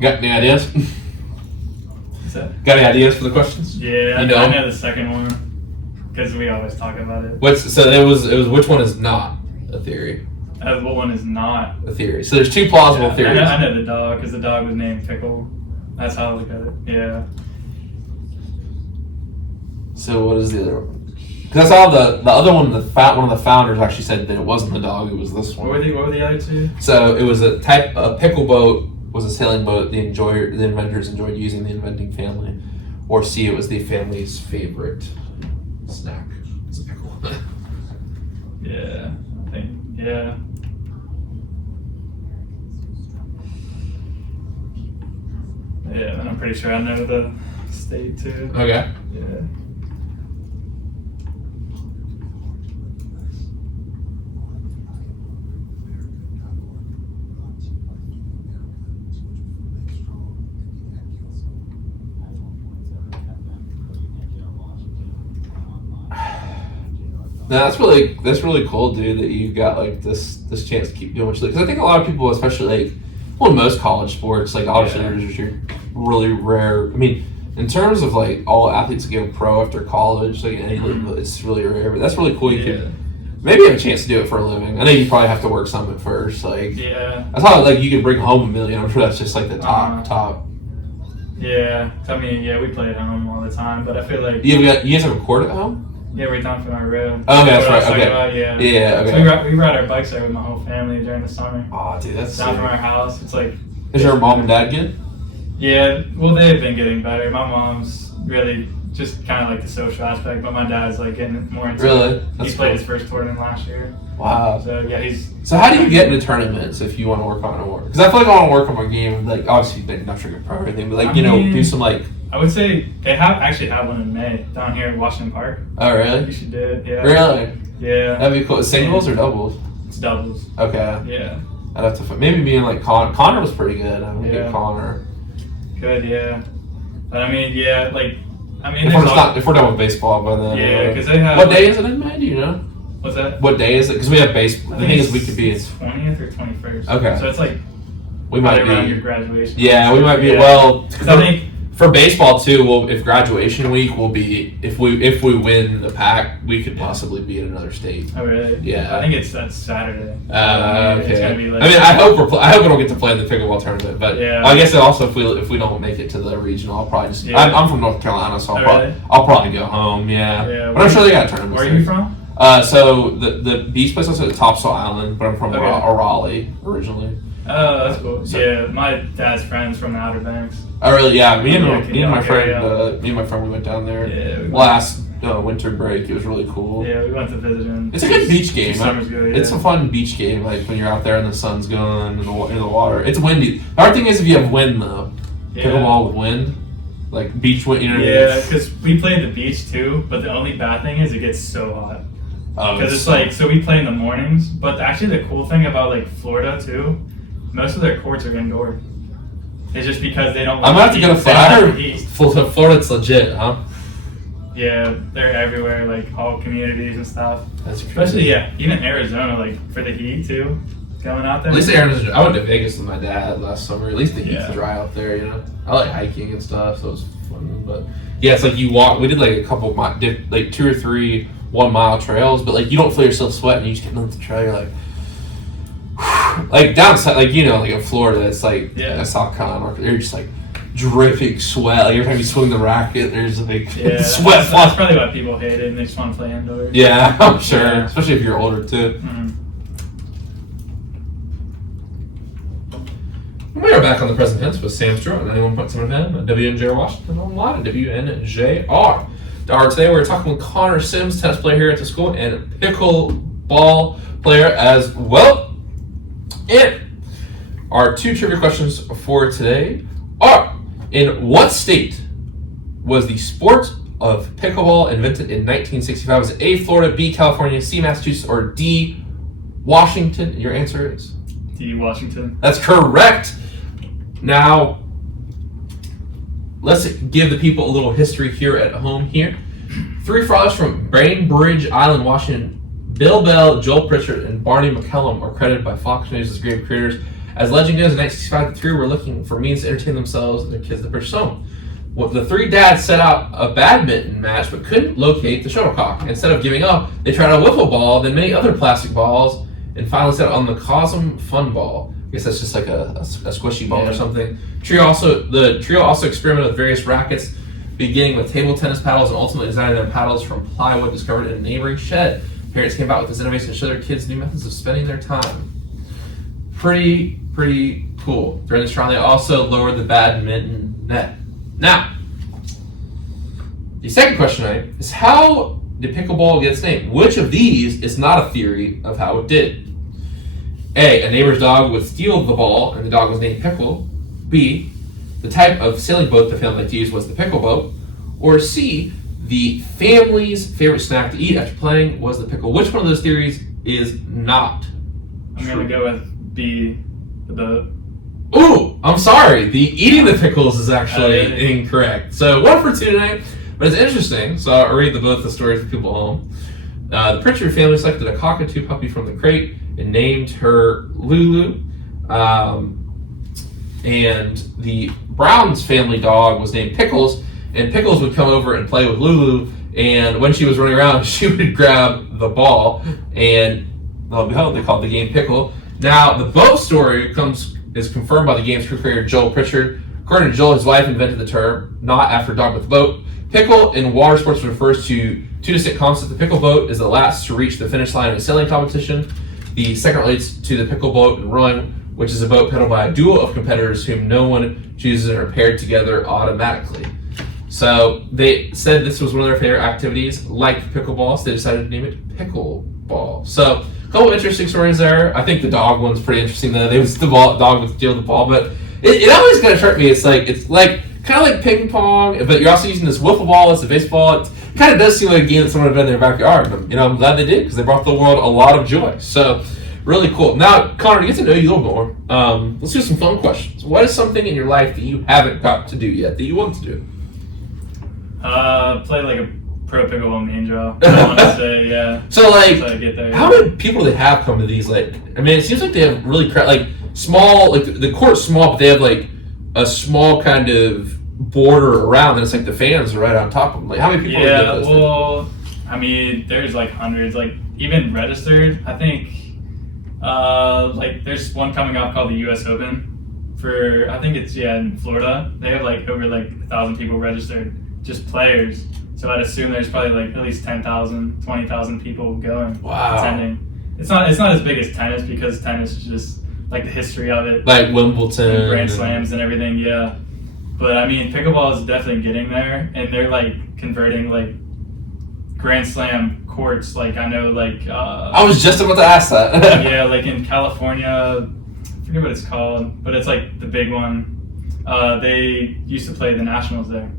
Got any ideas? What's that? Got any ideas for the questions? Yeah, I know the second one because we always talk about it. It was which one is not a theory? What one is not a theory? So there's 2 plausible theories. I know the dog because the dog was named Pickle. That's how I look at it. Yeah. So what is the other one? Because I saw the other one. One of the founders actually said that it wasn't the dog; it was this one. What were the other 2? So it was a pickle boat. Was a sailing boat the inventors enjoyed using, the inventing family. Or C, it was the family's favorite snack. It's a pickle. Yeah, I think, yeah. Yeah, and I'm pretty sure I know the state too. Okay. Yeah. No, that's really cool, dude, that you got like this chance to keep doing what you like. Because I think a lot of people, especially in most college sports, like obviously there's your really rare. I mean, in terms of like all athletes that go pro after college, like it's really rare. But that's really cool. You could maybe have a chance to do it for a living. I know you probably have to work some at first. Like yeah, that's how like you could bring home $1 million. I'm sure that's just like the top. Yeah, I mean, yeah, we play at home all the time, but I feel like You guys have a court at home? yeah, we're down from our room. Oh, that's What I was right. talking Okay. about, yeah. Yeah. So Okay. we ride our bikes there with my whole family during the summer. Oh, dude, that's Down sick. from our house, it's like Is your mom and dad good? yeah. Well, they've been getting better. My mom's really just kind of like the social aspect, but my dad's like getting more into Really? it. He That's played cool. his first tournament last year, Wow. so yeah, he's. So how do you get into tournaments if you want to work on it? Because I feel like I want to work on my game. Like obviously, like, not sure you're pro or anything, but like I mean, do some like. I would say they actually have one in May down here in Washington Park. Oh You really? should do it. Yeah. Really? Yeah. That'd be cool. Singles or doubles? It's doubles. Okay. Yeah. I'd have to maybe being like Connor was pretty good. I'm gonna Yeah. get Connor. Good. Yeah. But I mean, yeah, like I mean, If we're done with baseball by then. yeah, because they have. What day is it in May? Do you know? What's that? What day is it? Because we have baseball. The thing is, we could be. It's 20th or 21st. Okay. So it's like We right might around be. your graduation. Yeah, we might be. Yeah. Well, 'Cause I think for baseball too. Well, if graduation week will be if we win the pack, we could possibly be in another state. Oh really? Yeah. I think that's Saturday. Okay. It's gonna be like, I mean, I hope we don't get to play in the pickleball tournament, but Yeah. I guess also if we don't make it to the regional, I'll probably just. Yeah. I'm from North Carolina, so Oh, really? I'll probably go home. Yeah. Yeah, But I'm sure they got tournaments. Where are there. you from? So the beach place is at Topsail Island, but I'm from Okay. Raleigh originally. Oh, that's cool. So- Yeah, my dad's friends from the Outer Banks. Oh really? Yeah. Me and Yeah, my friend, yeah. we went down there Yeah. last winter break. It was really cool. Yeah, we went to visit him. It's a good beach game. Summers ago, yeah. It's a fun beach game, like when you're out there and the sun's going in the water. It's windy. The hard thing is if you have wind though. Yeah. Pickleball with wind, like beach wind. You know what I mean? Yeah, because we play at the beach too, but the only bad thing is it gets so hot. Oh, Because it's like, so we play in the mornings, but actually the cool thing about like Florida too, most of their courts are indoor. It's just because they don't. I'm about to get a they don't like flyer. the heat. Florida's legit, huh? Yeah, they're everywhere, like all communities and stuff. That's crazy. Especially even Arizona, like for the heat too, going out there. At least Aaron's. I went to Vegas with my dad last summer. At least the heat's Yeah. dry out there, you know. I like hiking and stuff, so it was fun. But yeah, it's like you walk. We did like a couple of like 2 or 3 1-mile trails, but like you don't feel yourself sweating. You just get on the trail. You're like down south, like like in Florida, it's like South Carolina. You're just like dripping sweat. Like every time you swing the racket, there's a big sweat. That's probably why people hate it and they just want to play indoors. Yeah, I'm sure. Yeah. Especially if you're older too. Mhm. We are back on the present tense with Sam Stewart on 91.7 FM at WNJR Washington online at WNJR. Today we're talking with Connor Sims, tennis player here at the school and pickleball player as well. And our 2 trivia questions for today are: in what state was the sport of pickleball invented in 1965? Was it A, Florida, B, California, C, Massachusetts, or D, Washington? Your answer is? D, Washington. That's correct. Now, let's give the people a little history here at home here. 3 fathers from Bainbridge Island, Washington, Bill Bell, Joel Pritchard, and Barney McCallum are credited by Fox News as great creators. As legend goes, in 1965, the 3 were looking for means to entertain themselves and their kids to purchase home. Well, the 3 dads set out a badminton match but couldn't locate the shuttlecock. Instead of giving up, they tried a wiffle ball, then many other plastic balls, and finally set on the Cosm Fun Ball. I guess that's just like a squishy ball or something. The trio also experimented with various rackets, beginning with table tennis paddles and ultimately designing their paddles from plywood discovered in a neighboring shed. Parents came out with this innovation to show their kids new methods of spending their time. Pretty cool. During this trial, they also lowered the badminton net. Now, the second question tonight is: how did pickleball get its name? Which of these is not a theory of how it did? A, a neighbor's dog would steal the ball and the dog was named Pickle. B, the type of sailing boat the family liked to use was the pickle boat. Or C, the family's favorite snack to eat after playing was the pickle. Which one of those theories is not I'm true? going to go with B, the boat. Ooh, I'm sorry. The eating the pickles is actually really? incorrect. So 1 for 2 tonight, but it's interesting. So I'll read both the stories for people at home. The Pritchard family selected a cockatoo puppy from the crate and named her Lulu. And the Browns family dog was named Pickles, and Pickles would come over and play with Lulu, and when she was running around, she would grab the ball, and lo and behold, they called the game Pickle. Now, the boat story is confirmed by the game's creator Joel Pritchard, According to Joel, his wife invented the term, not after a dog with a boat. Pickle in water sports refers to two distinct concepts. The pickle boat is the last to reach the finish line of a sailing competition. The second relates to the pickle boat in rowing, which is a boat paddled by a duo of competitors whom no one chooses and are paired together automatically. So they said this was one of their favorite activities, like pickleball, so they decided to name it pickleball. So a couple interesting stories there. I think the dog one's pretty interesting though. They was the dog would steal the ball, but it always kind of struck me. It's like kind of like ping pong, but you're also using this wiffle ball. It's a baseball. It kind of does seem like a game that someone had done in their backyard. And, I'm glad they did because they brought the world a lot of joy. So really cool. Now, Connor, to get to know you a little more, let's do some fun questions. What is something in your life that you haven't got to do yet that you want to do? Play like a pro pickleball main draw. I want to say, yeah. So like, I get there, how many people do they have come to these? Like, I mean, it seems like they have really small. Like the court's small, but they have like a small kind of border around, and it's like the fans are right on top of them. Like, how many people? Yeah, well, I mean, there's like hundreds. Like even registered, I think. Like there's one coming up called the U.S. Open for I think it's in Florida. They have like over like 1,000 people registered, just players. So I'd assume there's probably like at least 10,000, 20,000 people going attending. It's not as big as tennis because tennis is just like the history of it, like Wimbledon, and Grand Slams and everything. Yeah, but I mean pickleball is definitely getting there, and they're like converting like Grand Slam courts. Like I know like I was just about to ask that. yeah, like in California, I forget what it's called, but it's like the big one. They used to play the Nationals there.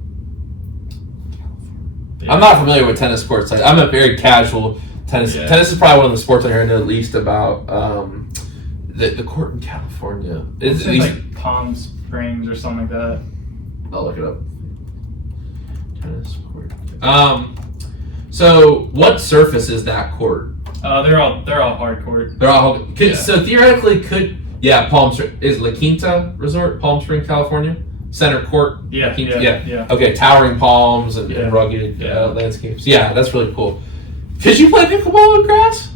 Yeah. I'm not familiar with tennis courts. Like, I'm a very casual tennis. Yeah. Tennis is probably one of the sports I hear the least about. The court in California. It's like Palm Springs or something like that. I'll look it up. Tennis court. So what surface is that court? They're all hard court. They're all so theoretically Palm Springs is La Quinta Resort, Palm Springs, California. Center court. Yeah. Okay, towering palms and rugged landscapes. Yeah, that's really cool. Could you play pickleball on grass?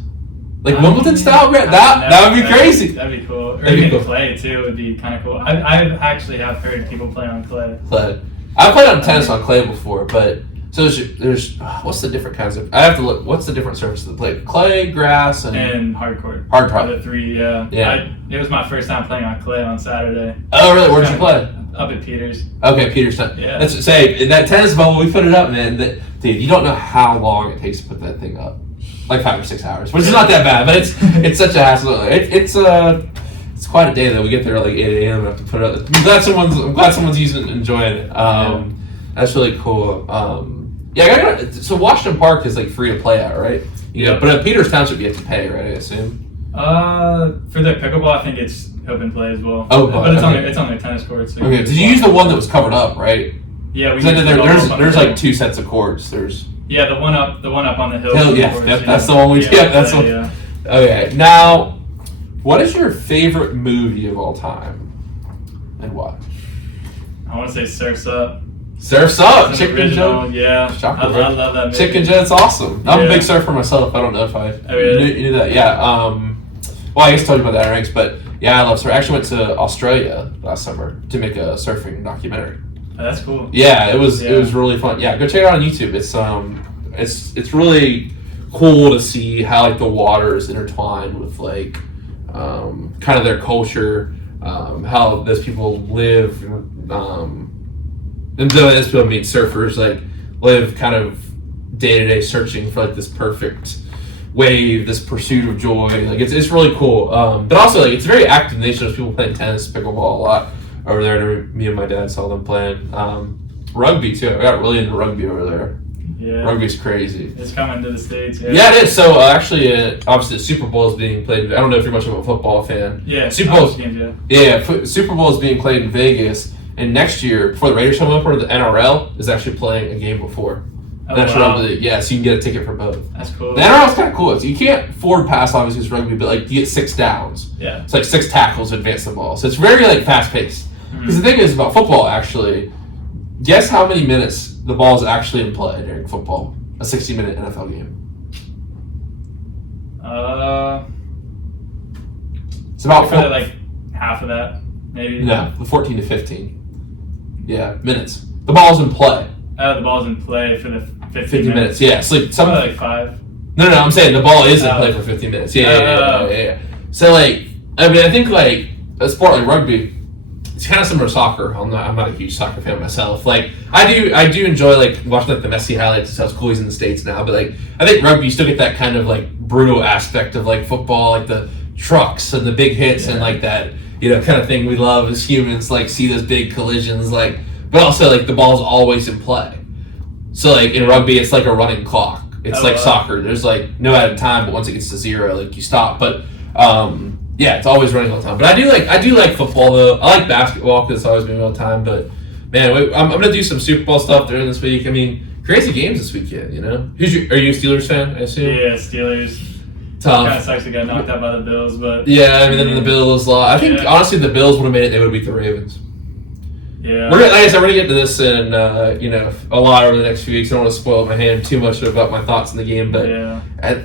Like Wimbledon style grass? That would be crazy. That'd be cool. Or even clay too would be kind of cool. I actually have heard people play on clay. I played on tennis on clay before, but so there's what's the different kinds of? I have to look. What's the different surfaces to play? Clay, grass, and hard court. Hard court. The three. Yeah. It was my first time playing on clay on Saturday. Oh really? Where'd you play? Up at Peters. Okay, Peterson. Yeah. Let's say in that tennis ball we put it up, man. Dude, you don't know how long it takes to put that thing up. Like 5 or 6 hours, which is not that bad, but it's such a hassle. It's quite a day though. We get there at like 8 a.m. and have to put it up. I'm glad someone's enjoying it. That's really cool. So Washington Park is like free to play at, right? Yeah. But at Peters Township you have to pay, right? I assume. For the pickleball, I think it's open play as well. Oh, but it's on their tennis courts. So okay. Did you use the one that was covered up, right? Yeah, there's like 2 sets of courts. There's the one up on the hill. That's the one we that's one. Yeah. Okay. Now, what is your favorite movie of all time, and why? I want to say Surf's Up. Surf's Up, Chick and Joe. Yeah, I love that movie. Chick and Joe's awesome. I'm a big surfer myself. I don't know if you knew that. Yeah. Well, I guess I told you about that in ranks, but yeah, I love surfing. I actually went to Australia last summer to make a surfing documentary. Oh, that's cool. Yeah, it was really fun. Yeah, go check it out on YouTube. It's really cool to see how like the water is intertwined with like kind of their culture, how those people live, and those people being surfers like live kind of day to day searching for like this perfect wave, this pursuit of joy. Like it's really cool. But also like it's a very active nation. There's people playing tennis, pickleball a lot over there. Me and my dad saw them playing rugby too. I got really into rugby over there. Yeah, rugby's crazy. It's coming to the States. Yeah, it is. So obviously the Super Bowl is being played. I don't know if you're much of a football fan. Yeah, Super Bowl. Super Bowl is being played in Vegas, and next year before the Raiders come up, or the NRL is actually playing a game before. Oh, wow. So you can get a ticket for both. That's cool. The NRL is kind of cool. So you can't forward pass obviously it's rugby, but like you get 6 downs. Yeah. It's like 6 tackles to advance the ball. So it's very like fast paced. Because the thing is about football actually, guess how many minutes the ball is actually in play during football? A 60-minute NFL game. It's about probably like half of that, maybe. No, 14 to 15. Yeah, minutes. The ball's in play. Oh, the ball's in play for the 50 minutes. Yeah, so like probably like 5. No, I'm saying the ball is in play for 50 minutes. Yeah. So like, I mean, I think like a sport like rugby, it's kind of similar to soccer. I'm not a huge soccer fan myself. Like I do enjoy like watching like the Messi highlights. It's how cool he's in the States now. But like I think rugby, you still get that kind of like brutal aspect of like football, like the trucks and the big hits and like that, you know, kind of thing we love as humans. Like see those big collisions, like, but also like the ball's always in play. So like in rugby, it's like a running clock. It's like soccer. There's like no added time, but once it gets to 0, like you stop. But yeah, it's always running all the time. But I do like football though. I like basketball because it's always been all the time. But man, I'm gonna do some Super Bowl stuff during this week. I mean, crazy games this weekend. You know, are you a Steelers fan? I assume. Yeah, Steelers. Tough. Kind of sucks to get knocked out by the Bills, but yeah, I mean, then the Bills lost. I think honestly, the Bills would have made it. They would have beat the Ravens. Yeah. Like I said, we're gonna get to this in you know, a lot over the next few weeks. I don't want to spoil my hand too much about my thoughts in the game, but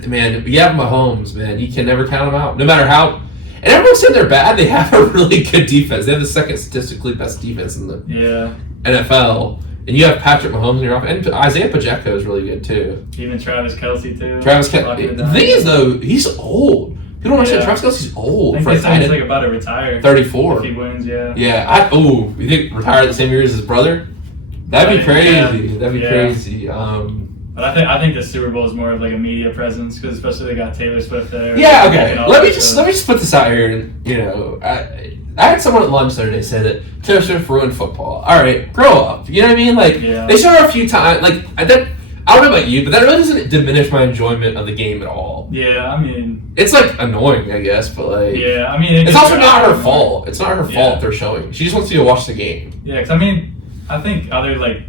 man, you have Mahomes, man, you can never count them out, no matter how. And everyone's saying they're bad. They have a really good defense. They have the second statistically best defense in the NFL. And you have Patrick Mahomes in your offense, and Isaiah Pacheco is really good too. Even Travis Kelce too. The thing is though, he's old. People don't understand Travis Kelce's old. I think he's like about to retire. 34. If he wins, Yeah, you think retire the same year as his brother? That'd be crazy. Yeah. That'd be crazy. But I think the Super Bowl is more of like a media presence because especially they got Taylor Swift there. Yeah, okay. Let me just put this out here. And, you know, I had someone at lunch the other day say that Taylor Swift ruined football. All right, grow up. You know what I mean? Like they show her a few times. Like I don't know about you, but that really doesn't diminish my enjoyment of the game at all. Yeah, I mean, it's like annoying, I guess, but like I mean, it's also not her fault. It's not her fault they're showing. She just wants you to watch the game. Yeah, because I mean, I think other like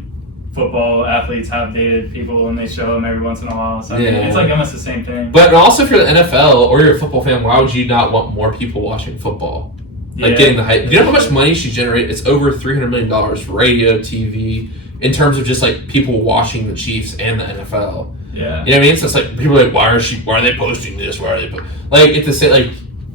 football athletes have dated people and they show them every once in a while. So I mean, it's like almost the same thing. But also, if you're the NFL or you're a football fan, why would you not want more people watching football? Like getting the hype. Do you know how much money she generates? It's over $300 million, radio, TV, in terms of just like people watching the Chiefs and the NFL. Yeah. You know what I mean? So it's like people are like, why are they posting this? Why are they like it's the same, like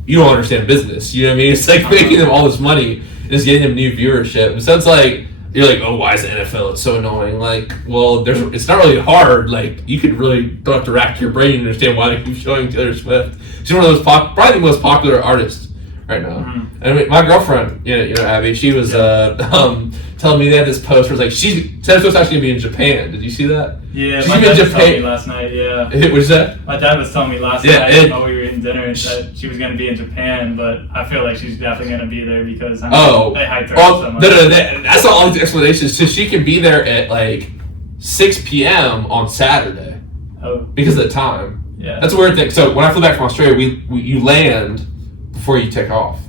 you don't understand business. You know what I mean? It's like making them all this money and just getting them new viewership. So it's like you're like, oh, why is the NFL? It's so annoying. Like, well, it's not really hard. Like, you could really don't have to rack your brain and understand why they keep showing Taylor Swift. She's one of those probably the most popular artists right now. Mm-hmm. And my girlfriend, you know, Abby, she was telling me they had this post where it's like Taylor Swift's actually gonna be in Japan. Did you see that? Yeah, my dad was telling me last night. Yeah. What's that? My dad was telling me last night while we were eating dinner that she was gonna be in Japan, but I feel like she's definitely gonna be there because they hyped her up so much. No, that's not all the explanations. So she can be there at like 6 p.m. on Saturday. Oh. Because of the time. Yeah. That's a weird thing. So when I flew back from Australia, you land before you take off.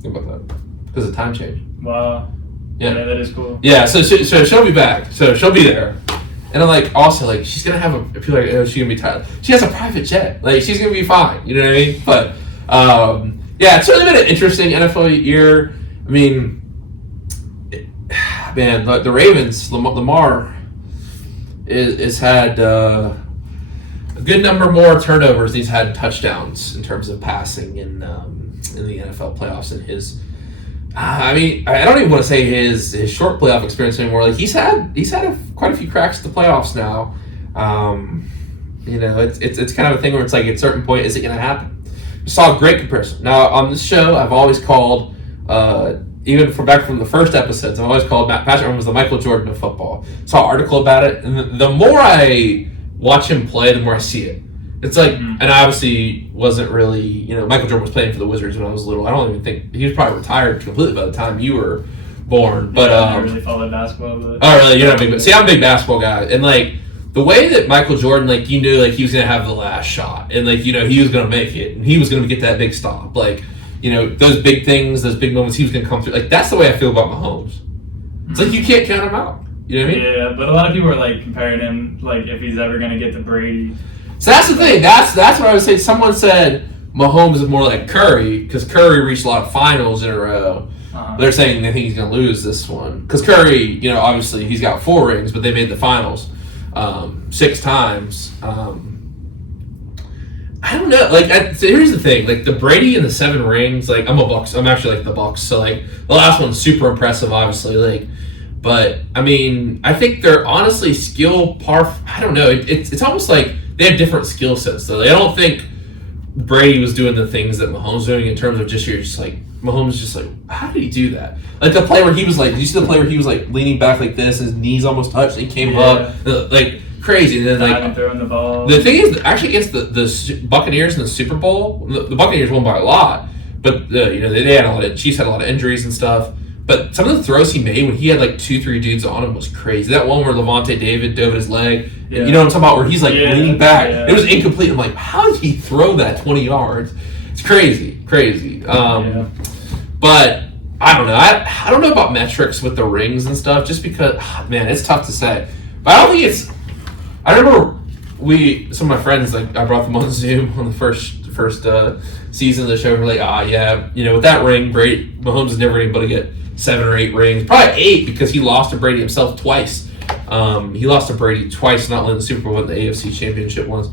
Think about that. Because of the time change. Wow. Yeah, that is cool. Yeah, so she'll be back. So she'll be there. And I'm like, also, like, she's going to have people are like, oh, she's going to be tired. She has a private jet. Like, she's going to be fine. You know what I mean? But, yeah, it's really been an interesting NFL year. I mean, man, the Ravens, Lamar, is had a good number more turnovers. He's had touchdowns in terms of passing in the NFL playoffs and his. I mean, I don't even want to say his short playoff experience anymore. Like he's had quite a few cracks at the playoffs now. You know, it's kind of a thing where it's like at a certain point, is it going to happen? I saw a great comparison. Now on this show, I've always called even from the first episodes, I've always called Patrick Mahomes the Michael Jordan of football. Saw an article about it, and the more I watch him play, the more I see it. It's like, and I obviously wasn't really, you know, Michael Jordan was playing for the Wizards when I was little. I don't even think, he was probably retired completely by the time you were born. But I really followed basketball. But oh, really? You're not big. See, I'm a big basketball guy. And, like, the way that Michael Jordan, like, you knew, like, he was going to have the last shot. And, like, you know, he was going to make it. And he was going to get that big stop. Like, you know, those big things, those big moments, he was going to come through. Like, that's the way I feel about Mahomes. It's like, you can't count him out. You know what I mean? Yeah, but a lot of people are, like, comparing him, like, if he's ever going to get to Brady. So that's the thing. That's what I would say. Someone said Mahomes is more like Curry because Curry reached a lot of finals in a row. They're saying they think he's going to lose this one because Curry, you know, obviously he's got 4 rings, but they made the finals 6 times. I don't know. Like, so here's the thing. Like the Brady and the 7 rings. Like I'm a Bucks. I'm actually like the Bucks. So like the last one's super impressive, obviously. Like, But I mean, I think they're honestly skill par. I don't know. It's almost like they have different skill sets. So I don't think Brady was doing the things that Mahomes was doing in terms of just Mahomes just like, how did he do that? Like the play where he was like, did you see the play where he was like leaning back like this, and his knees almost touched, and he came up like crazy, and then like throwing the ball. The thing is, actually against the Buccaneers in the Super Bowl, the Buccaneers won by a lot, but they had a lot of Chiefs had a lot of injuries and stuff. But some of the throws he made when he had like 2-3 dudes on him was crazy. That one where Levante David dove his leg, you know what I'm talking about, where he's like leaning back. Yeah. It was incomplete. I'm like, how did he throw that 20 yards? It's crazy. But I don't know. I don't know about metrics with the rings and stuff, just because, man, it's tough to say. But I don't think it's. I remember some of my friends, like I brought them on Zoom on the first season of the show. We're like, with that ring, Mahomes is never able to get 7 or 8 rings, probably 8 because he lost to Brady himself twice. He lost to Brady twice, not only in the Super Bowl, but the AFC Championship ones.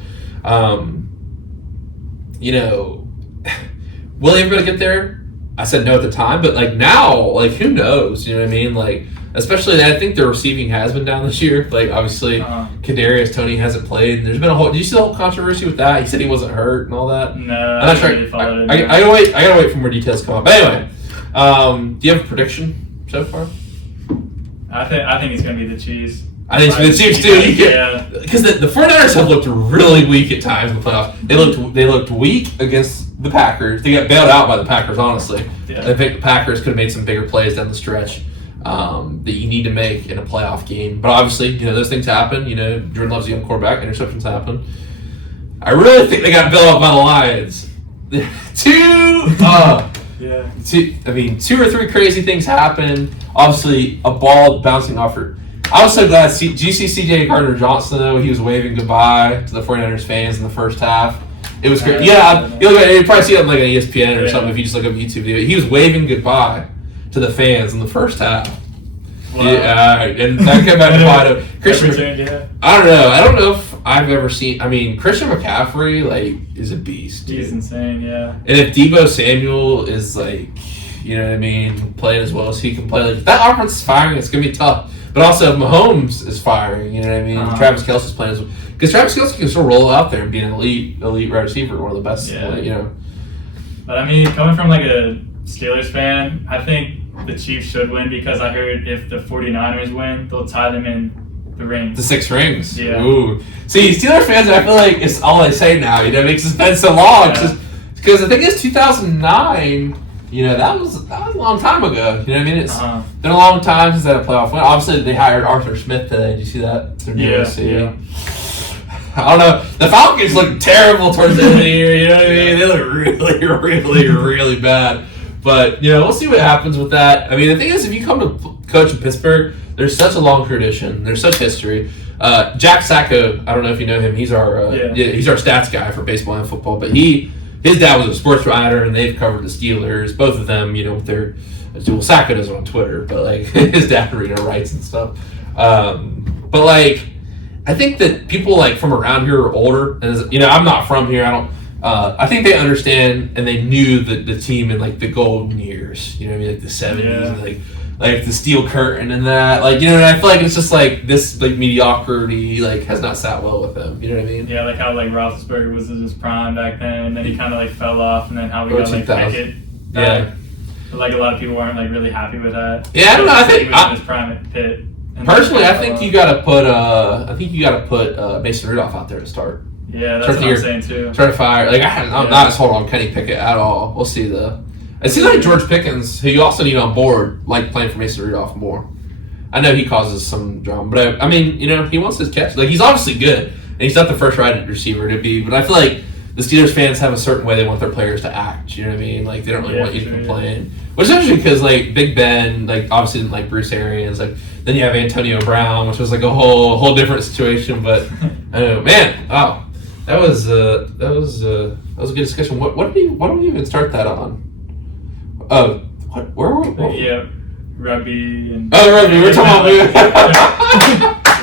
Will he ever get there? I said no at the time, but like now, like who knows? You know what I mean? Like, especially I think the receiving has been down this year. Like obviously, Kadarius Toney hasn't played. And there's been a whole. Did you see the whole controversy with that? He said he wasn't hurt and all that. No, I'm not sure. I gotta wait for more details to come up. But anyway, do you have a prediction so far? I think it's gonna be the Chiefs. I think it's the Chiefs too. Because the 49ers have looked really weak at times in the playoffs. They looked weak against the Packers. They got bailed out by the Packers, honestly. Yeah. I think the Packers could have made some bigger plays down the stretch that you need to make in a playoff game. But obviously, those things happen. Jordan Love's a young quarterback. Interceptions happen. I really think they got bailed out by the Lions. 2 or 3 crazy things happened. Obviously, a ball bouncing off her. I was so glad. Did you see C.J. Gardner-Johnson, though? He was waving goodbye to the 49ers fans in the first half. It was great. You'll probably see it on like an ESPN or something if you just look up a YouTube video. He was waving goodbye to the fans in the first half. Wow. And that came back to bite him. Christian, I don't know if I've ever seen. I mean, Christian McCaffrey is a beast. Dude. He's insane, yeah. And if Deebo Samuel is playing as well as he can play, that offense is firing. It's gonna be tough. But also, if Mahomes is firing, Travis Kelce's playing as well. Because Travis Kelce can still roll out there and be an elite wide receiver, one of the best, But I mean, coming from like a Steelers fan, I think the Chiefs should win because I heard if the 49ers win, they'll tie them in the rings. The 6 rings. Yeah. Ooh. See, Steelers fans, I feel like it's all they say now. It makes it's been so long. Because I think it's 2009. That was a long time ago. You know what I mean? It's been a long time since they had a playoff win. Obviously, they hired Arthur Smith today. Did you see that? Yeah. I don't know. The Falcons look terrible towards the end of the year. You know what I mean? They look really, really, really bad. But, we'll see what happens with that. I mean, the thing is, if you come to coach in Pittsburgh, there's such a long tradition. There's such history. Jack Sacco, I don't know if you know him. He's our he's our stats guy for baseball and football. But his dad was a sports writer, and they've covered the Steelers. Both of them, with their Sacco does it on Twitter, but his dad writes and stuff. But I think that people from around here are older, and I'm not from here. I don't. I think they understand and they knew the team in the golden years. You know what I mean, the 70s, and the steel curtain and that. And I feel like it's just this mediocrity has not sat well with them. You know what I mean? Yeah, how Roethlisberger was in his prime back then, and then he kind of fell off, and then how we got Pickett. Yeah. But a lot of people weren't really happy with that. Yeah, I don't know. I think he was in his prime at Pitt. Personally, I think you got to put Mason Rudolph out there to start. Yeah, that's what I'm saying too. Try to fire. I'm not as hold on Kenny Pickett at all. We'll see it seems like George Pickens, who you also need on board, playing for Mason Rudolph more. I know he causes some drama, but I mean, he wants his catch. He's obviously good, and he's not the first rated receiver to be. But I feel like the Steelers fans have a certain way they want their players to act. You know what I mean? They don't really want you to complain. Which is interesting because Big Ben, obviously didn't like Bruce Arians. Then you have Antonio Brown, which was a whole different situation. But man, wow, that was a good discussion. What did we even start that on? Where were we? Yeah, rugby and. Oh, rugby. We're talking about.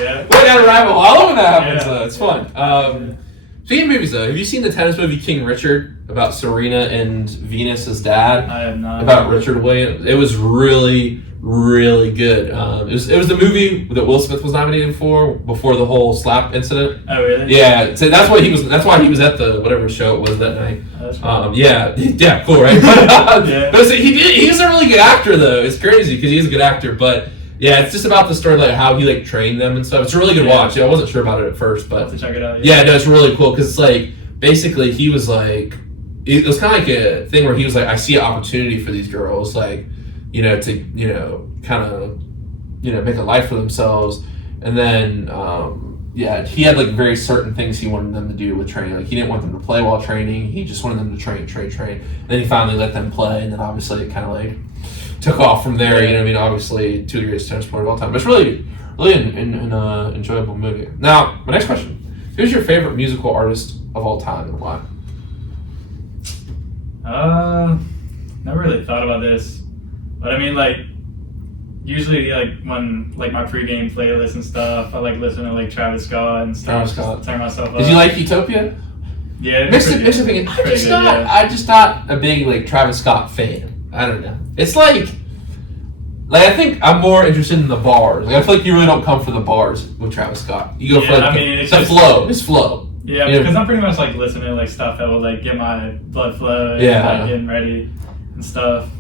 Yeah. We got a rabbit hole. I love when that happens. Though. It's fun. Speaking of movies, though, have you seen the tennis movie King Richard about Serena and Venus's dad? I have not. About Richard Williams. It was really, really good. It was the movie that Will Smith was nominated for before the whole slap incident. Oh, really? Yeah, so that's why he was at the whatever show it was that night. Oh, that's cool. Yeah, cool, right? But, Yeah. but he's a really good actor though. It's crazy because he's a good actor, but yeah, it's just about the story, like how he like trained them and stuff. It's a really good watch. Yeah, I wasn't sure about it at first, I'll have but to check it out. yeah, no, it's really cool because it's like basically he was like, it was kind of like a thing where he was like, I see an opportunity for these girls, like, to kind of make a life for themselves, and then he had like very certain things he wanted them to do with training. Like he didn't want them to play while training. He just wanted them to train. And then he finally let them play, and then obviously it kind of like took off from there. You know what I mean? Obviously, two of the greatest tennis players of all time. But it's really an enjoyable movie. Now, my next question: who's your favorite musical artist of all time and why? Never really thought about this, but I mean, like, usually, like, when, like, my pregame playlist and stuff, I, like, listen to, like, Travis Scott and stuff. Travis Scott. Turn myself up. Did you like Utopia? Yeah, Mixed opinion. I'm just not a big, like, Travis Scott fan. I don't know. It's like I think I'm more interested in the bars. Like, I feel like you really don't come for the bars with Travis Scott. You go for like, the flow. His flow. Yeah, because I'm pretty much like listening to like stuff that will like get my blood flowing, like getting ready and stuff.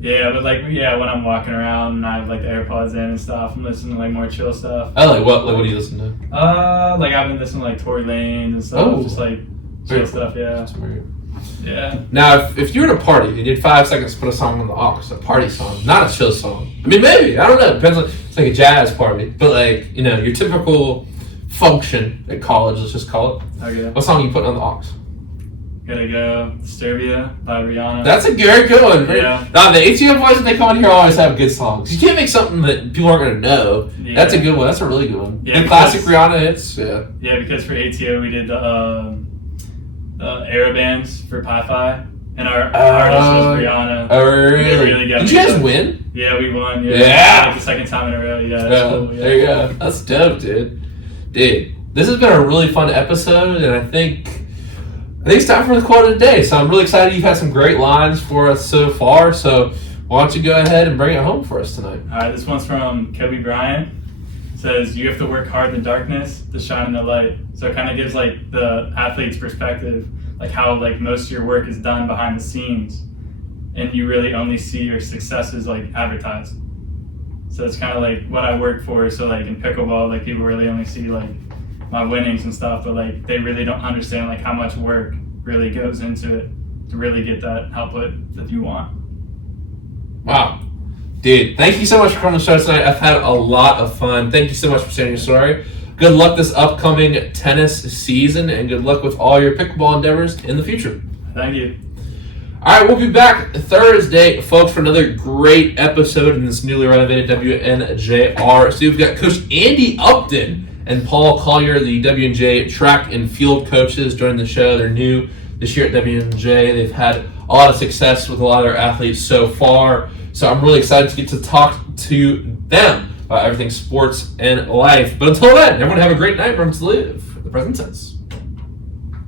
Yeah, but like when I'm walking around and I have like the AirPods in and stuff, I'm listening to like more chill stuff. Oh, like what? Like what do you listen to? Like I've been listening to like Tory Lanez and stuff, just like chill stuff. Yeah. That's weird. Yeah. Now, if you were at a party and you had 5 seconds to put a song on the aux, a party song, not a chill song. I mean, maybe, I don't know. It depends on, it's like a jazz party, but like your typical function at college, let's just call it. Okay. What song are you putting on the aux? Gotta go Disturbia by Rihanna. That's a very good one. Yeah. Now, the ATM boys, when they come in here, always have good songs. You can't make something that people aren't going to know. Yeah. That's a good one. That's a really good one. Yeah, the classic Rihanna hits. Yeah. Yeah, because for ATO, we did the Arabands for Pi-Fi, and our artist was Rihanna. Oh, really? Did you guys win? Yeah, we won. Yeah. Like the second time in a row. Yeah, that's cool. Yeah. There you go. That's dope, dude. Dude, this has been a really fun episode, and I think it's time for the quote of the day. So I'm really excited. You've had some great lines for us so far. So why don't you go ahead and bring it home for us tonight? All right, this one's from Kobe Bryant. It says, "You have to work hard in the darkness to shine in the light." So it kind of gives like the athlete's perspective, like how like most of your work is done behind the scenes, and you really only see your successes like advertised. So it's kind of like what I work for. So like in pickleball, like people really only see like my winnings and stuff, but like they really don't understand like how much work really goes into it to really get that output that you want. Wow. Dude, thank you so much for coming on the show tonight. I've had a lot of fun. Thank you so much for sharing your story. Good luck this upcoming tennis season, and good luck with all your pickleball endeavors in the future. Thank you. All right, we'll be back Thursday, folks, for another great episode in this newly renovated WNJR. So we've got Coach Andy Upton and Paul Collier, the WNJ track and field coaches, joining the show. They're new this year at WNJ. They've had a lot of success with a lot of their athletes so far. So I'm really excited to get to talk to them about everything sports and life. But until then, everyone have a great night. Remember to live in the present tense.